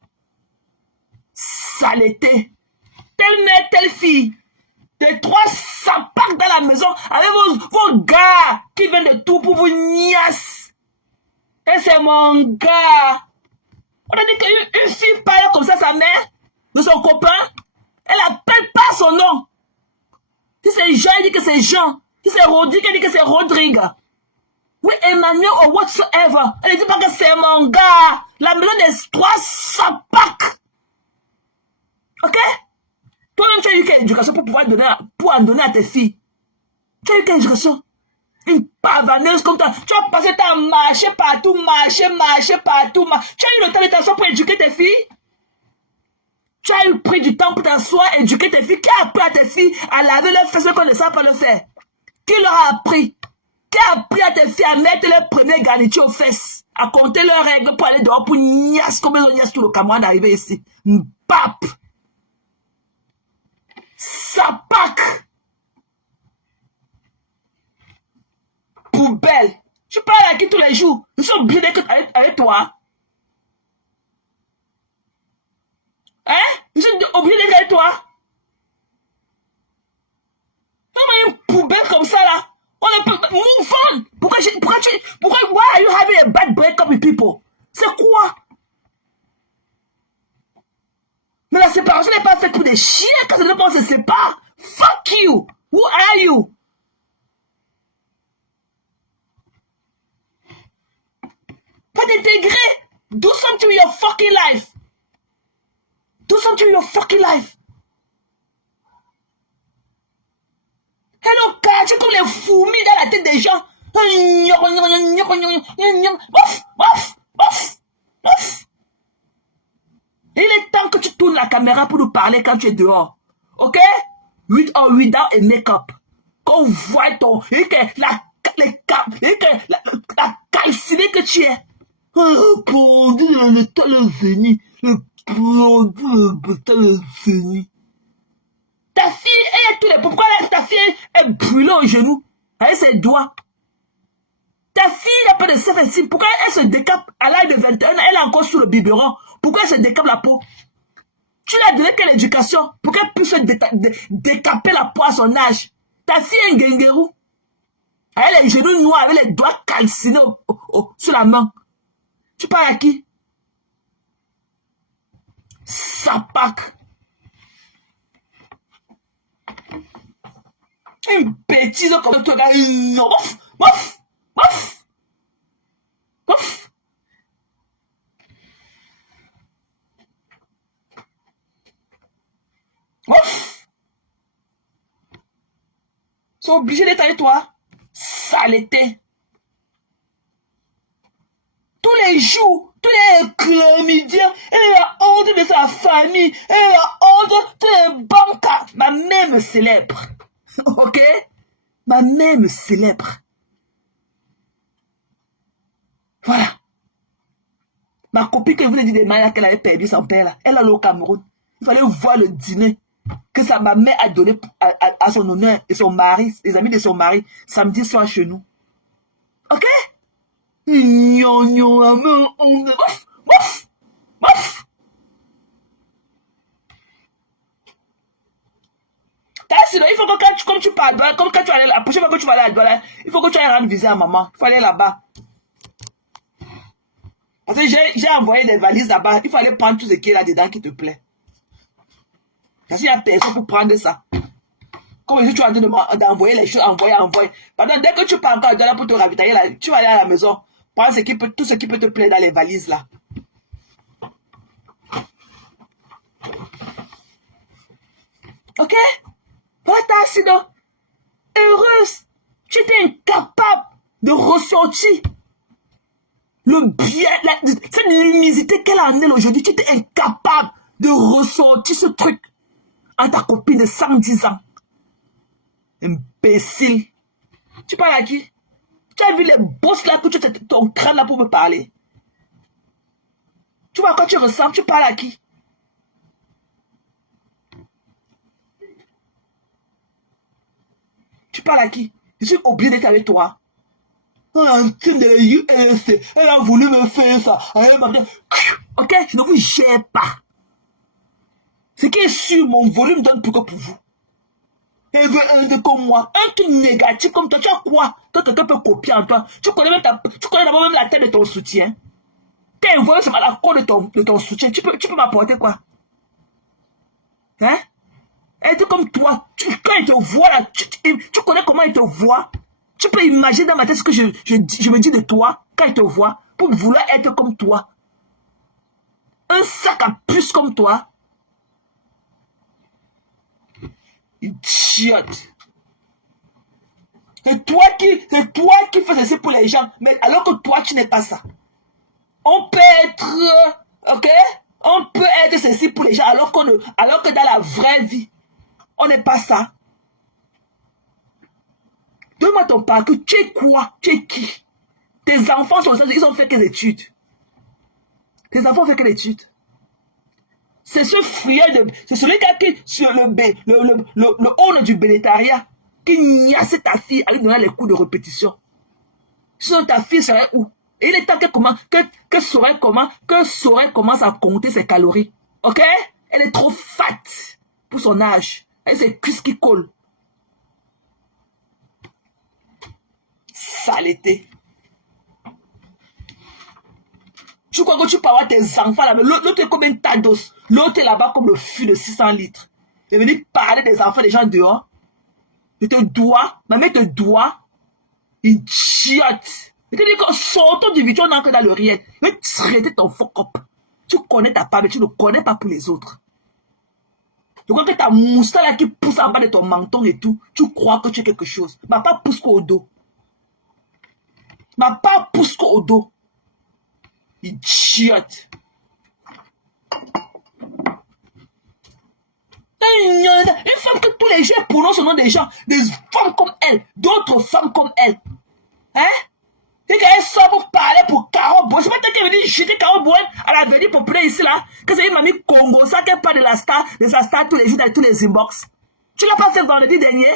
Saleté. Telle mère, telle fille. Les trois s'emparent dans la maison avec vos gars qui viennent de tout pour vous niasse. Et c'est mon gars. On a dit qu'une fille parle comme ça sa mère, de son copain, elle appelle pas son nom. Si c'est Jean, il dit que c'est Jean. Si c'est Rodrigue, il dit que c'est Rodrigue. Oui, Emmanuel ou whatsoever. Elle ne dit pas que c'est mon gars. La maison des trois s'empaque. Ok? Toi-même, tu as eu quelle éducation pour en donner à tes filles? Tu as eu quelle éducation? Une pavaneuse comme toi. Tu as passé ta marché partout, marché partout. Tu as eu le temps de t'asseoir pour éduquer tes filles? Tu as eu pris du temps pour t'asseoir, éduquer tes filles? Qui a appris à tes filles à laver leurs fesses quand ils ne savent pas le faire? Qui leur a appris? Qui a appris à tes filles à mettre les premiers garnitures aux fesses? À compter leurs règles pour aller dehors pour niasse comme ils ont niasse tout le Cameroun d'arriver ici? Mbap! Sapac! Poubelle! Tu parles à qui tous les jours? Je suis obligé d'être avec toi. Hein? Je suis obligé d'être avec toi. Non, mais une poubelle comme ça là. On est pas. Move on! Pourquoi, why are you having a bad breakup with people? C'est quoi? Mais la séparation n'est pas faite pour des chiens quand c'est pas on se sépare. Fuck Fuck you. Who are you? Pas d'intégrer. Do something with your fucking life. Do something with your fucking life. Hello, car, tu es comme les fourmis dans la tête des gens. Il est temps que tu tournes la caméra pour nous parler quand tu es dehors. Ok? With or without a make-up. Qu'on voit ton... la calcinée que tu es. Le produit le temps est venu. Le produit le temps est venu. Ta fille, elle a tous les... Pourquoi ta fille est brûlée au genou avec ses doigts? Ta fille n'a pas de self-esteem. Pourquoi elle se décape à l'âge de 21 ans? Elle est encore sous le biberon. Pourquoi elle se décape la peau? Tu lui as donné quelle éducation pour qu'elle puisse décaper la peau à son âge? Ta fille est un guinguerou. Elle a les genoux noirs avec les doigts calcinés sur la main. Tu parles à qui? Sapac. Une bêtise comme toi, gars. Bof, bof, bof, bof. Ouf! Ils sont obligés d'être avec toi. Saleté. Tous les jours, tous les chlamydiens, elle a honte de sa famille, elle a honte de banques. Ma mère me célèbre. Ok? Ma mère me célèbre. Voilà. Ma copine que vous avez dit des malades qu'elle avait perdu son père là, elle est au Cameroun. Il fallait voir le dîner que ma mère a donné à son honneur et son mari, les amis de son mari, samedi soir chez nous. Ok? Ouf, ouf, ouf. Sinon, il faut que comme tu parles, comme quand tu vas aller, la prochaine fois que tu vas aller à Douala, il faut que tu ailles rendre visite à maman. Il faut aller là-bas. Parce que j'ai envoyé des valises là-bas. Il faut aller prendre tout ce qui est là-dedans qui te plaît. Parce qu'il y a personne pour prendre ça. Comme si tu es en train d'envoyer les choses, envoyer. Pendant dès que tu pars encore là pour te ravitailler, là, tu vas aller à la maison, prendre tout ce qui peut te plaire dans les valises là. Ok? Voilà, sinon, heureuse, tu étais incapable de ressentir le bien, cette luminosité qu'elle a amenée aujourd'hui. Tu étais incapable de ressentir ce truc en ta copine de 110 ans. Imbécile. Tu parles à qui? Tu as vu les bosses là que tu as ton crâne là pour me parler? Tu vois quand tu ressembles, tu parles à qui? Tu parles à qui? Je suis obligé d'être avec toi. Elle a voulu me faire ça. Ok, je ne vous gère pas. Ce qui est sûr, mon volume donne plus que pour vous. Elle veut un de comme moi. Un truc négatif comme toi. Tu as quoi? Toi, quelqu'un peut copier en toi. Tu connais d'abord même la tête de ton soutien. T'es envoyé sur la cour de ton soutien. Tu peux m'apporter quoi? Hein? Elle est comme toi. Quand il te voit là, tu connais comment il te voit. Tu peux imaginer dans ma tête ce que je me dis de toi quand il te voit pour vouloir être comme toi. Un sac à puce comme toi. Idiote. C'est toi qui fais ceci pour les gens. Mais alors que toi, tu n'es pas ça. On peut être... Ok? On peut être ceci pour les gens alors que dans la vraie vie, on n'est pas ça. Donne-moi ton parcours. Tu es quoi? Tu es qui? Tes enfants ils ont fait quelles études? Tes enfants ont fait quelles études? C'est ce friand c'est celui-là qui sur le haut du bénétariat qui niassait ta fille à lui donner les cours de répétition. Sinon ta fille serait où? Et il est temps que saurait commence à compter ses calories. Ok? Elle est trop fat pour son âge. Elle ses cuisses qui collent. Saleté. Tu crois que tu peux avoir tes enfants là, mais l'autre est comme un tas d'os. L'autre est là-bas comme le fût de 600 litres. Il est venu parler des enfants des gens dehors. Je te dois, ma mère te doit. Idiote. Je te dis que sortons du vide, on entre dans le réel. Je vais traiter ton fuck up. Tu connais ta part, mais tu ne connais pas pour les autres. Je crois que ta moustache là qui pousse en bas de ton menton et tout, tu crois que tu es quelque chose. Ma part pousse qu'au dos. Ma part pousse qu'au dos. Idiote. Une femme que tous les gens prononcent au nom des gens, des femmes comme elle, d'autres femmes comme elle. Hein? Et qu'elle sort pour parler pour Caro Boy. C'est pas toi qui veut dire jeter Caro Boy à la venue populaire ici là. Que c'est une mamie Congo, ça qu'elle parle de la star, de sa star tous les jours dans tous les inbox. Tu l'as pas fait vendredi dernier?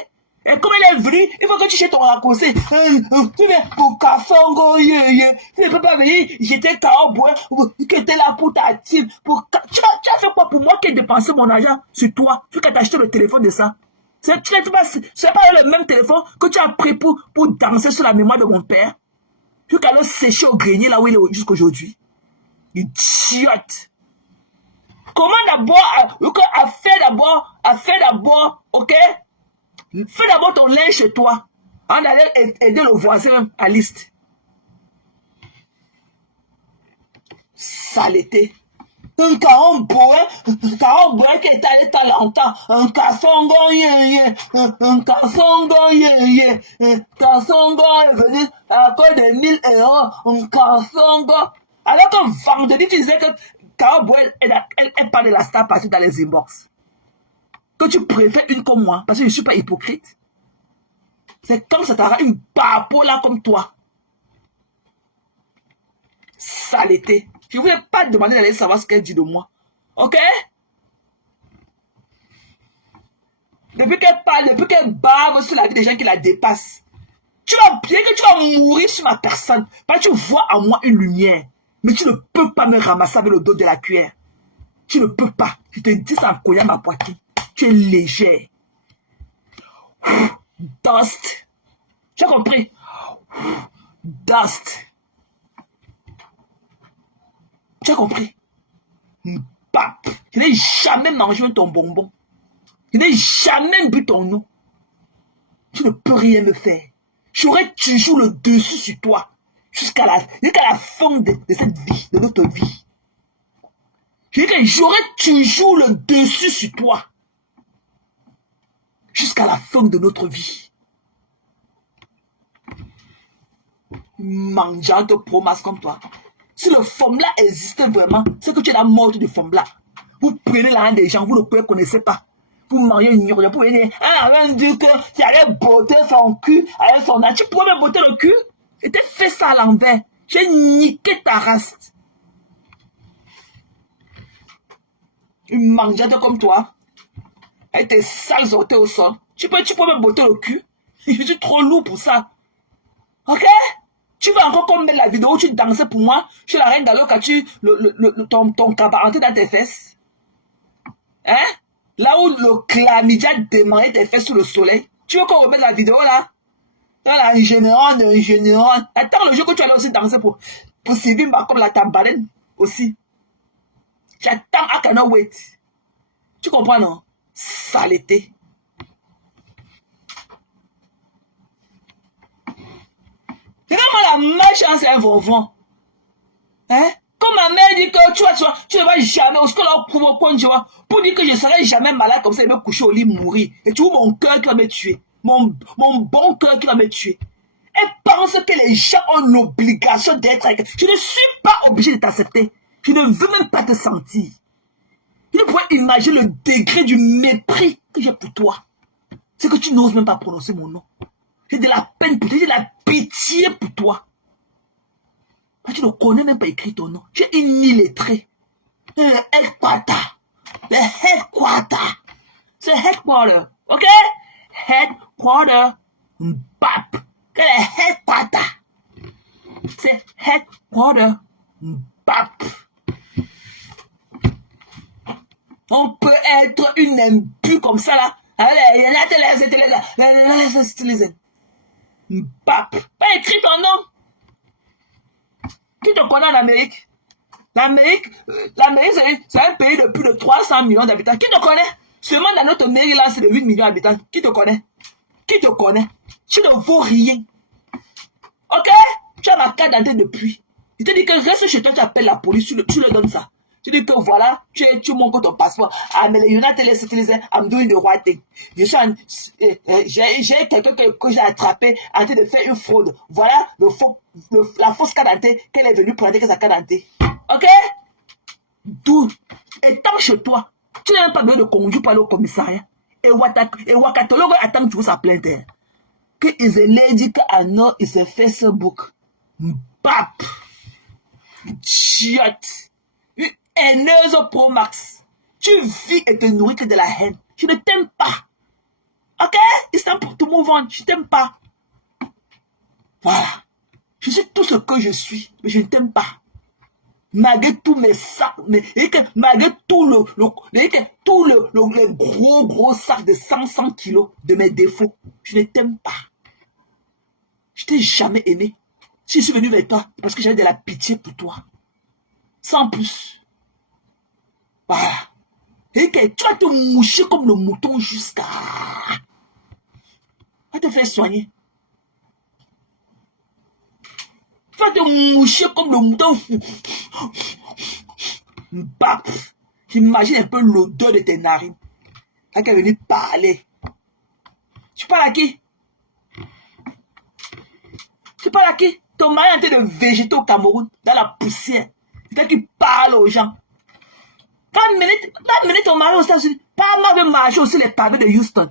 Et comme elle est venue, il faut que tu jettes ton raccourci. Tu viens pour Kafongo, tu ne peux pas venir jeter Caro Boy, qui était là pour ta team. Tu as fait quoi pour moi qui ai dépensé mon argent sur toi? Tu as acheté le téléphone de ça. C'est pas le même téléphone que tu as pris pour danser sur la mémoire de mon père. Tu as le sécher au grenier là où il est jusqu'aujourd'hui. Idiote. Comment d'abord, fais d'abord, ok? Fais d'abord ton linge chez toi. On allait aider le voisin même à liste. Saleté. Un caron bois qui est allé tant longtemps. Un cassongo, un cassongo est venu à cause de 1000 €. Un cassongo. Alors que vendredi, tu disais que Caro Boy, elle parle de la star partie dans les inbox. Que tu préfères une comme moi, parce que je ne suis pas hypocrite. C'est comme ça t'aura une papo là comme toi. Saleté. Je ne voulais pas te demander d'aller savoir ce qu'elle dit de moi. Ok? Depuis qu'elle parle, depuis qu'elle bave sur la vie des gens qui la dépassent. Tu vas bien que tu vas mourir sur ma personne. Parce que tu vois en moi une lumière. Mais tu ne peux pas me ramasser avec le dos de la cuillère. Tu ne peux pas. Je te dis ça en cognant ma poitrine. Tu es léger. Dust. Tu as compris? Dust. Tu as compris? Bap. Je n'ai jamais mangé ton bonbon. Je n'ai jamais bu ton eau. Tu ne peux rien me faire. J'aurai toujours le dessus sur toi. Jusqu'à la fin de cette vie, de notre vie. J'aurai toujours le dessus sur toi. Jusqu'à la fin de notre vie. Mangeant de promesses comme toi. Si le formula existait vraiment, c'est que tu es la mort du formula. Vous prenez l'argent des gens, vous ne le connaissez pas. Vous mangez une ignorance. Vous pouvez dire, ah, on dit qu'il allait botter son cul avec son âge. Tu pourrais même botter le cul? Et tu fait ça à l'envers. J'ai niqué ta race. Une mangeante comme toi, avec tes sales orteils au sol. Tu peux me botter le cul. Je suis trop lourd pour ça. Ok? Tu vas encore comme mettre la vidéo où tu dansais pour moi. Je suis la reine d'alors quand ton cabareté dans tes fesses. Hein? Là où le chlamydia démarrait tes fesses sous le soleil. Tu veux qu'on remette la vidéo là? Dans la générale. Attends le jour que tu allais aussi danser pour Sylvie comme la tambarène aussi. J'attends, I cannot wait. Tu comprends, non? Saleté. Regarde-moi la méchance et un bonbon. Hein? Comme ma mère dit que tu ne vas jamais au score au coin, tu vois, pour dire que je ne serai jamais malade comme ça et me coucher au lit, mourir. Et tu vois mon cœur qui va me tuer. Mon bon cœur qui va me tuer. Elle pense que les gens ont l'obligation d'être avec. Je ne suis pas obligé de t'accepter. Je ne veux même pas te sentir. Tu ne pourrais imaginer le degré du mépris que j'ai pour toi. C'est que tu n'oses même pas prononcer mon nom. J'ai de la peine pour toi, j'ai de la pitié pour toi. Mais tu ne connais même pas écrit ton nom. Tu es une illettrée. Headquarter. Le headquarter. C'est headquarter. Ok? Headquarter. Bap. Quel est headquarter? C'est headquarter. Bap. On peut être une imbue comme ça là. Allez, Bap. Pas écrit ton nom. Qui te connaît en Amérique? L'Amérique, c'est un pays de plus de 300 millions d'habitants. Qui te connaît? Seulement dans notre mairie là, c'est de 8 millions d'habitants. Qui te connaît? Qui te connaît? Tu ne vaux rien. Ok? Tu as ma carte d'identité depuis. Je te dis que reste chez toi, tu appelles la police, tu le donnes ça. Tu dis que voilà, tu montres ton passeport. Ah, mais les United Citizens, I'm doing the right thing. J'ai quelqu'un que j'ai attrapé en train de faire une fraude. Voilà la fausse carte d'identité qu'elle est venue prendre que sa carte d'identité. Ok? D'où? Étant chez toi, tu n'as même pas besoin de conduire pour aller au commissariat. Et Wakatologo attend que tu ouvres sa plainte. Que is a lady I know is a Facebook. Bap! Chiotte! Une haineuse Pro Max. Tu vis et te nourris que de la haine. Je ne t'aime pas. Ok? It's time to move on. Je ne t'aime pas. Voilà. Je suis tout ce que je suis, mais je ne t'aime pas. Malgré tous mes sacs, malgré tout le gros sac de 100 kilos de mes défauts, je ne t'aime pas. Je t'ai jamais aimé. Si je suis venu vers toi, parce que j'avais de la pitié pour toi. Sans plus. Voilà. Et que tu vas te moucher comme le mouton jusqu'à... Va te faire soigner. Tu vas te moucher comme le mouton. Bap. J'imagine un peu l'odeur de tes narines. Quand elle est venue parler. Tu parles à qui? Tu parles à qui? Ton mari est en train de végéter au Cameroun, dans la poussière. C'est toi qui parles aux gens. Quand mener ton mari aux États-Unis, pas mal de marcher aussi les pavés de Houston.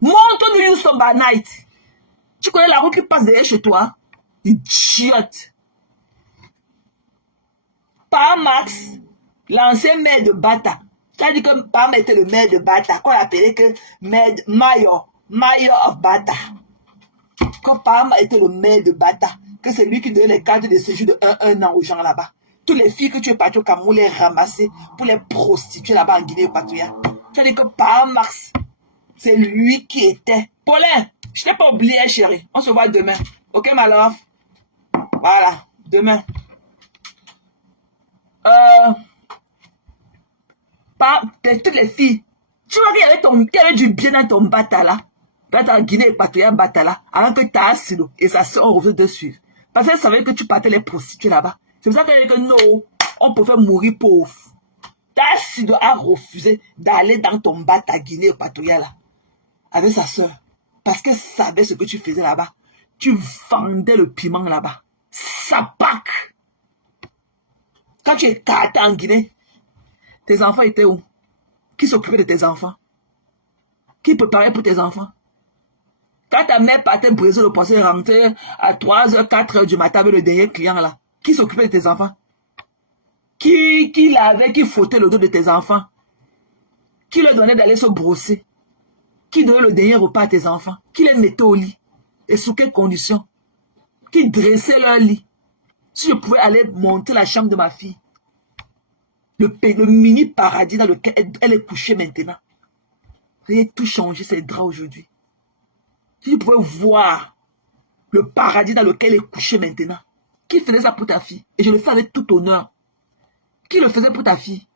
Monte de Houston by night. Tu connais la route qui passe derrière chez toi? Idiote. Par Max, l'ancien maire de Bata. Tu as dit que Pam était le maire de Bata, qu'on appelait que Mayor of Bata. Quand Pam était le maire de Bata, que c'est lui qui donnait les cartes de séjour de 1 an aux gens là-bas. Toutes les filles que tu es parti au Cameroun, les ramasser pour les prostituer là-bas en Guinée-Équatoriale. Tu as dit que Pam Max, c'est lui qui était. Paulin, je t'ai pas oublié, chérie. On se voit demain. Ok, ma love? Voilà, demain. Toutes les filles. Tu vois qu'il y avait du bien dans ton bata là. Dans ta Guinée-Équatoriale bata là. Avant que ta silo et sa soeur ont refusé de suivre. Parce qu'elle savait que tu partais les prostituer là-bas. C'est pour ça qu'elle a dit que non, on pouvait mourir pauvre. Ta silo a refusé d'aller dans ton bata Guinée-Équatoriale là. Avec sa soeur. Parce qu'elle savait ce que tu faisais là-bas. Tu vendais le piment là-bas. Sapac. Quand tu es carté en Guinée, tes enfants étaient où? Qui s'occupait de tes enfants? Qui préparait pour tes enfants? Quand ta mère partait briser le poisson et rentrer à 3h, 4h du matin avec le dernier client là, qui s'occupait de tes enfants? Qui lavait, qui frottait le dos de tes enfants? Qui leur donnait d'aller se brosser? Qui donnait le dernier repas à tes enfants? Qui les mettait au lit? Et sous quelles conditions? Qui dressait leur lit? Si je pouvais aller monter la chambre de ma fille, le mini paradis dans lequel elle est couchée maintenant. J'ai tout changé, ses draps aujourd'hui. Si je pouvais voir le paradis dans lequel elle est couchée maintenant, qui faisait ça pour ta fille? Et je le fais avec tout honneur. Qui le faisait pour ta fille?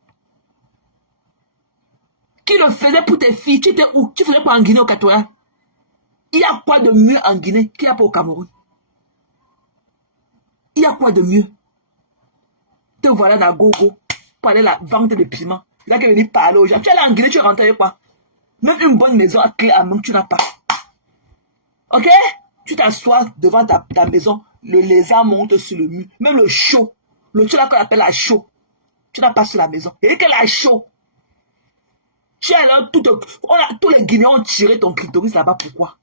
Qui le faisait pour tes filles? Tu étais où? Tu faisais quoi en Guinée-Équatoriale? Il y a quoi de mieux en Guinée qu'il n'y a pas au Cameroun? Il y a quoi de mieux? Te voilà dans Gogo pour aller la vente de piment. Là qu'elle venait parler aux gens. Tu es allé en Guinée, tu rentres avec quoi? Même une bonne maison à clé à main, tu n'as pas. Ok? Tu t'assois devant ta maison, le lézard monte sur le mur. Même le chaud, le truc là qu'on appelle la chaud, tu n'as pas sur la maison. Et qu'elle a chaud. Tu es là, tous les Guinéens ont tiré ton clitoris là-bas, pourquoi?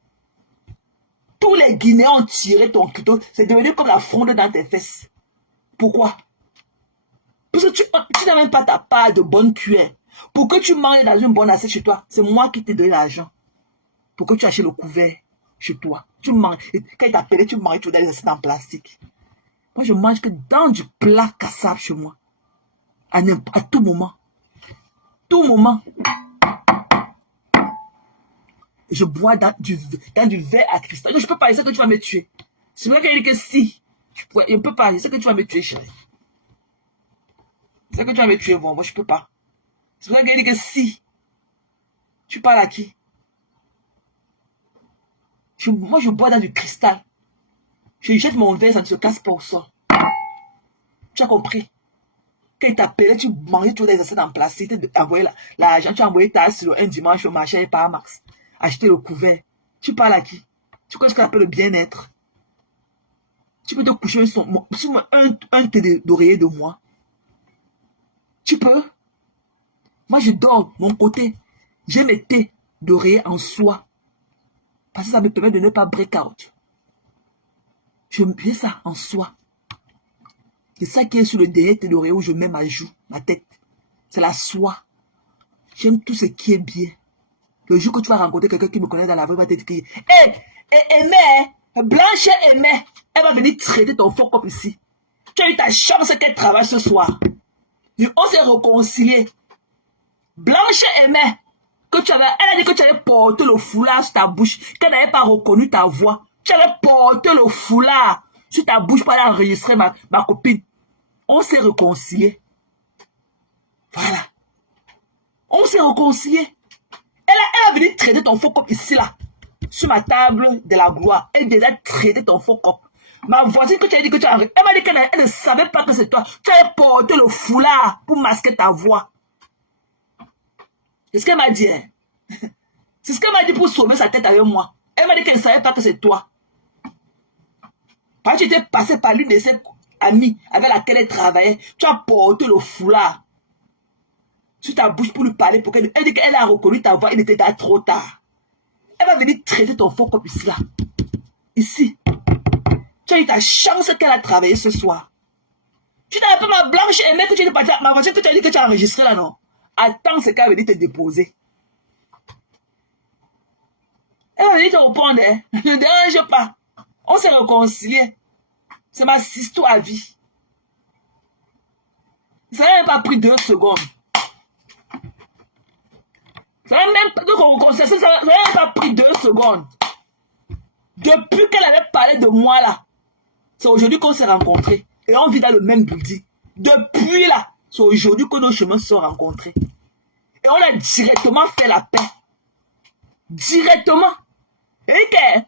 Tous les Guinéens ont tiré ton clitoris, c'est devenu comme la fonde dans tes fesses. Pourquoi? Parce que tu n'as même pas ta part de bonne cuillère. Pour que tu manges dans une bonne assiette chez toi, c'est moi qui t'ai donné l'argent. Pour que tu achètes le couvert chez toi. Tu manges. Et quand il t'appelait, tu manges dans les assiettes en plastique. Moi, je mange que dans du plat cassable chez moi. À tout moment. Tout moment. Je bois dans du verre à cristal. Je ne peux pas dire que tu vas me tuer. C'est vrai qu'elle dit que si. Je ne peux pas dire que tu vas me tuer, chérie. C'est que tu vas me tuer, moi je ne peux pas. C'est vrai qu'elle dit que si. Tu parles à qui? Moi, je bois dans du cristal. Je jette mon verre, ça ne se casse pas au sol. Tu as compris? Quand il t'appelait, tu mangeais toujours des assiettes en plastique, tu envoyais l'argent, tu as envoyé ta sur un dimanche au marché par Max. Acheter le couvert. Tu parles à qui? Tu connais ce qu'on appelle le bien-être. Tu peux te coucher sur un thé d'oreiller de moi. Tu peux? Moi, je dors de mon côté. J'ai mes thés d'oreiller en soie. Parce que ça me permet de ne pas break out. Je mets ça en soie. C'est ça qui est sur le dernier thé d'oreiller où je mets ma joue, ma tête. C'est la soie. J'aime tout ce qui est bien. Le jour que tu vas rencontrer quelqu'un qui me connaît dans la rue, va te dire que Blanche aimait, elle va venir traiter ton faux comme ici. Tu as eu ta chance qu'elle travaille ce soir. Et on s'est réconcilié. Blanche aimait que elle a dit que tu avais porté le foulard sur ta bouche, qu'elle n'avait pas reconnu ta voix. Tu avais porté le foulard sur ta bouche pour aller enregistrer ma copine. On s'est réconcilié. Voilà. On s'est réconcilié. Elle a venu traiter ton faux cop ici, là. Sur ma table de la gloire. Elle a déjà traité ton faux cop. Ma voisine que tu as dit que tu as... Elle m'a dit qu'elle ne savait pas que c'est toi. Tu avais porté le foulard pour masquer ta voix. C'est ce qu'elle m'a dit. Hein? C'est ce qu'elle m'a dit pour sauver sa tête avec moi. Elle m'a dit qu'elle ne savait pas que c'est toi. Parce que tu étais passé par l'une de ses amies avec laquelle elle travaillait. Tu as porté le foulard sur ta bouche pour lui parler. Pour qu'elle dit qu'elle a reconnu ta voix. Il était déjà trop tard. Elle va venir traiter ton faux comme ici, là. Ici. Tu as eu ta chance qu'elle a travaillé ce soir. Tu n'avais pas ma blanche aimée que tu es partie. Ma voiture que tu as dit que tu as enregistré là, non? Attends ce qu'elle va venir te déposer. Elle va venir te répondre, hein? Ne dérange pas. On s'est réconciliés. C'est ma histoire à vie. Ça n'a même pas pris 2 secondes. Ça n'a même pas pris 2 secondes. Depuis qu'elle avait parlé de moi là, c'est aujourd'hui qu'on s'est rencontrés. Et on vit dans le même building. Depuis là, c'est aujourd'hui que nos chemins se sont rencontrés. Et on a directement fait la paix. Directement. Et que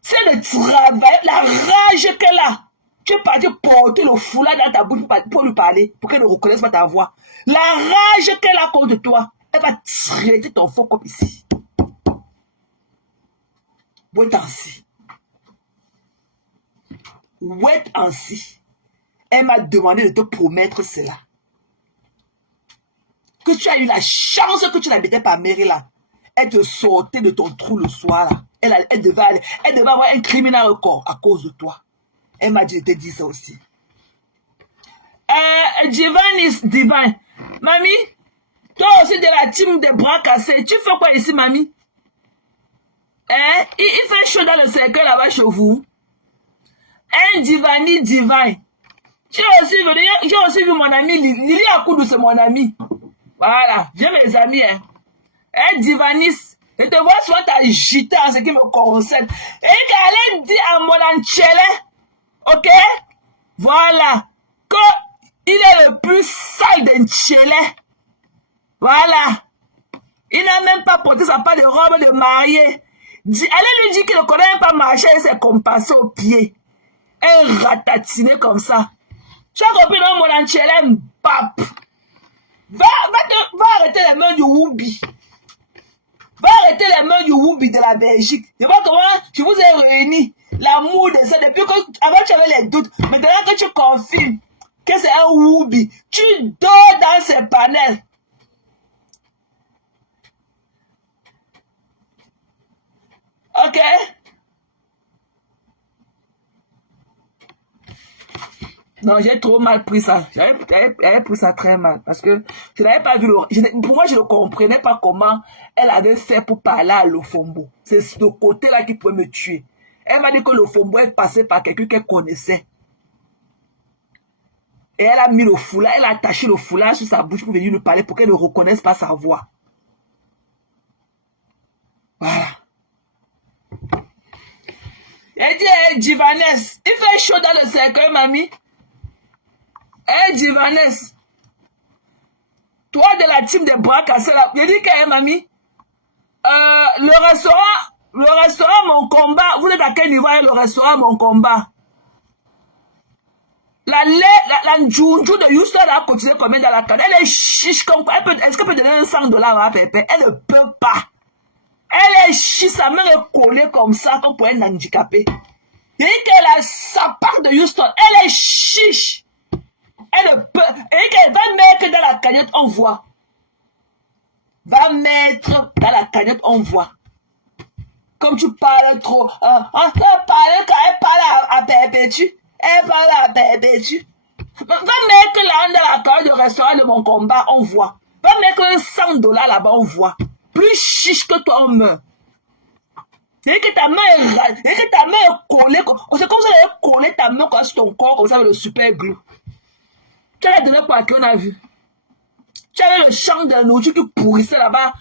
c'est le travail, la rage qu'elle a. Tu es parti porter le foulard dans ta bouche pour lui parler, pour qu'elle ne reconnaisse pas ta voix. La rage qu'elle a contre toi, elle va traiter ton faux comme ici. Wait ainsi. Wait ainsi. Elle m'a demandé de te promettre cela. Que tu as eu la chance que tu n'habitais pas Mairie là. Elle te sortait de ton trou le soir là. Elle devait avoir un criminel record à cause de toi. Elle m'a dit de te dire ça aussi. Divine is divine. Mamie, toi aussi de la team des bras cassés. Tu fais quoi ici, mamie? Il fait chaud dans le cercle là-bas chez vous. Un divani divine. J'ai aussi vu mon ami Lily Akoudou, c'est mon ami. Voilà, j'ai mes amis. Un divanis. Je te vois souvent t'agiter en ce qui me concerne. Et qu'elle dit à mon Anchele, ok? Voilà. Qu'il est le plus sale d'Anchele. Voilà. Il n'a même pas porté sa part de robe de mariée. Allez lui dire qu'il ne connaît même pas marcher et s'est compassé au pied. Un ratatiné comme ça. Tu as compris, non, mon Anchele, pape. Va arrêter les mains du Woubi. Va arrêter les mains du Woubi de la Belgique. Je vois comment je vous ai réunis. L'amour de ça. Depuis que, avant tu avais les doutes. Maintenant que tu confirmes que c'est un Woubi, tu dors dans ses panels. Ok? Non, j'ai trop mal pris ça. J'avais pris ça très mal. Parce que je n'avais pas vu pour moi, je ne comprenais pas comment elle avait fait pour parler à Lofombo. C'est ce côté-là qui pouvait me tuer. Elle m'a dit que Lofombo est passé par quelqu'un qu'elle connaissait. Et elle a mis le foulard, elle a attaché le foulard sur sa bouche pour venir lui parler pour qu'elle ne reconnaisse pas sa voix. Voilà. Elle dit, hey, Divanes, il fait chaud dans le cercueil, mamie. Hey, Divanes, toi de la team des bras cassés là, je dis que, hey, mamie, le restaurant Le restaurant Mon Combat, vous êtes à quel niveau le restaurant Mon Combat? La Njunju de Houston a continué combien dans la canne? Elle est chiche comme quoi. Est-ce qu'elle peut donner $100 à Pépé? Elle ne peut pas. Elle est chiche, sa main est collée comme ça, comme pour un handicapé. Il dit qu'elle a sa part de Houston. Elle est chiche. Elle ne peut. Et qu'elle va mettre dans la cagnotte, on voit. Va mettre dans la cagnotte, on voit. Comme tu parles trop. Elle parle à Pépé, elle parle à Pépé, va mettre là dans la cagnotte de restaurant de Mon Combat, on voit. Va mettre $100 là-bas, on voit. Plus chiche que toi, on meurt. C'est que ta main est collée. C'est comme ça qu'elle est collée ta main sur ton corps, comme ça, avec le super glue. Tu as donné quoi qu'on a vu? Tu avais le champ de nourriture qui pourrissait là-bas.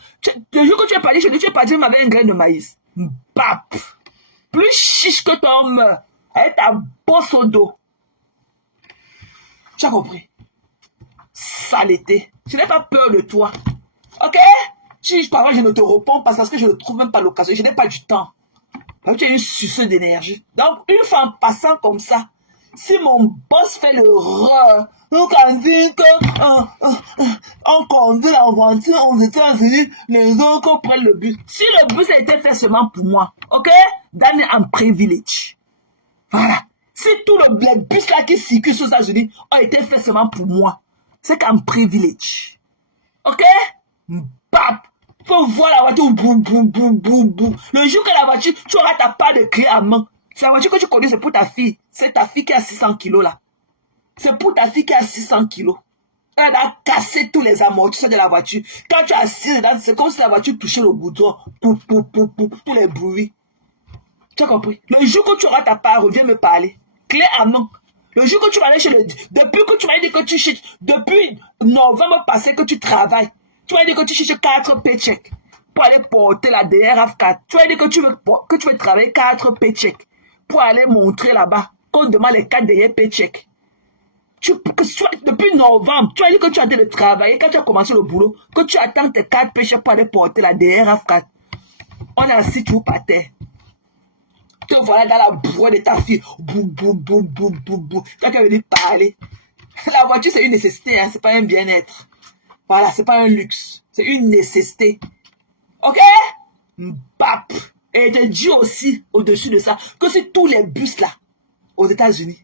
Le jour que tu es parti chez lui, tu es parti même avec une graine de maïs. Bap! Plus chiche que toi, on meurt. Avec ta bosse au dos. Tu as compris? Saleté. Je n'ai pas peur de toi. Ok? Si par exemple je ne te réponds pas parce que je ne trouve même pas l'occasion, je n'ai pas du temps. Donc tu as une suceuse d'énergie. Donc une fois en passant comme ça, si mon boss fait l'erreur, nous quand dit on conduit la voiture aux États-Unis, les autres prennent le bus. Si le bus a été fait seulement pour moi, ok? Then I'm privileged. Voilà. Si tous les bus là qui circulent aux États-Unis ont été faits seulement pour moi, c'est qu'un privilège. Ok? Bap! Faut voir la voiture, boum, boum, boum, boum, boum. Le jour que la voiture, tu auras ta part de clé à main. C'est la voiture que tu connais, c'est pour ta fille. C'est ta fille qui a 600 kilos là. C'est pour ta fille qui a 600 kilos. Elle a cassé tous les amortisseurs de la voiture. Quand tu as assis dedans, c'est comme si la voiture touchait le bouton. Pou, pou, pou, pou, tous les bruits. Tu as compris? Le jour que tu auras ta part, reviens me parler. Clé à main. Le jour que tu vas aller chez le... Depuis que tu m'as dit que tu cherches... Depuis novembre passé que tu travailles. Tu m'as dit que tu cherches 4 paychecks pour aller porter la DRF4. Tu m'as dit que tu veux travailler 4 paychecks pour aller montrer là-bas qu'on demande les 4 derniers paychecks. Depuis novembre, tu as dit que tu as de travailler quand tu as commencé le boulot, que tu attends tes 4 paychecks pour aller porter la DRF4. On est assis tout par terre. Te voilà dans la brouette de ta fille. Bou, bou, bou, bou, bou, bou. Quand tu as venu parler. La voiture, c'est une nécessité, hein, c'est pas un bien-être. Voilà, c'est pas un luxe. C'est une nécessité. Ok? Bap. Et je te dis aussi, au-dessus de ça, que c'est tous les bus là, aux États-Unis,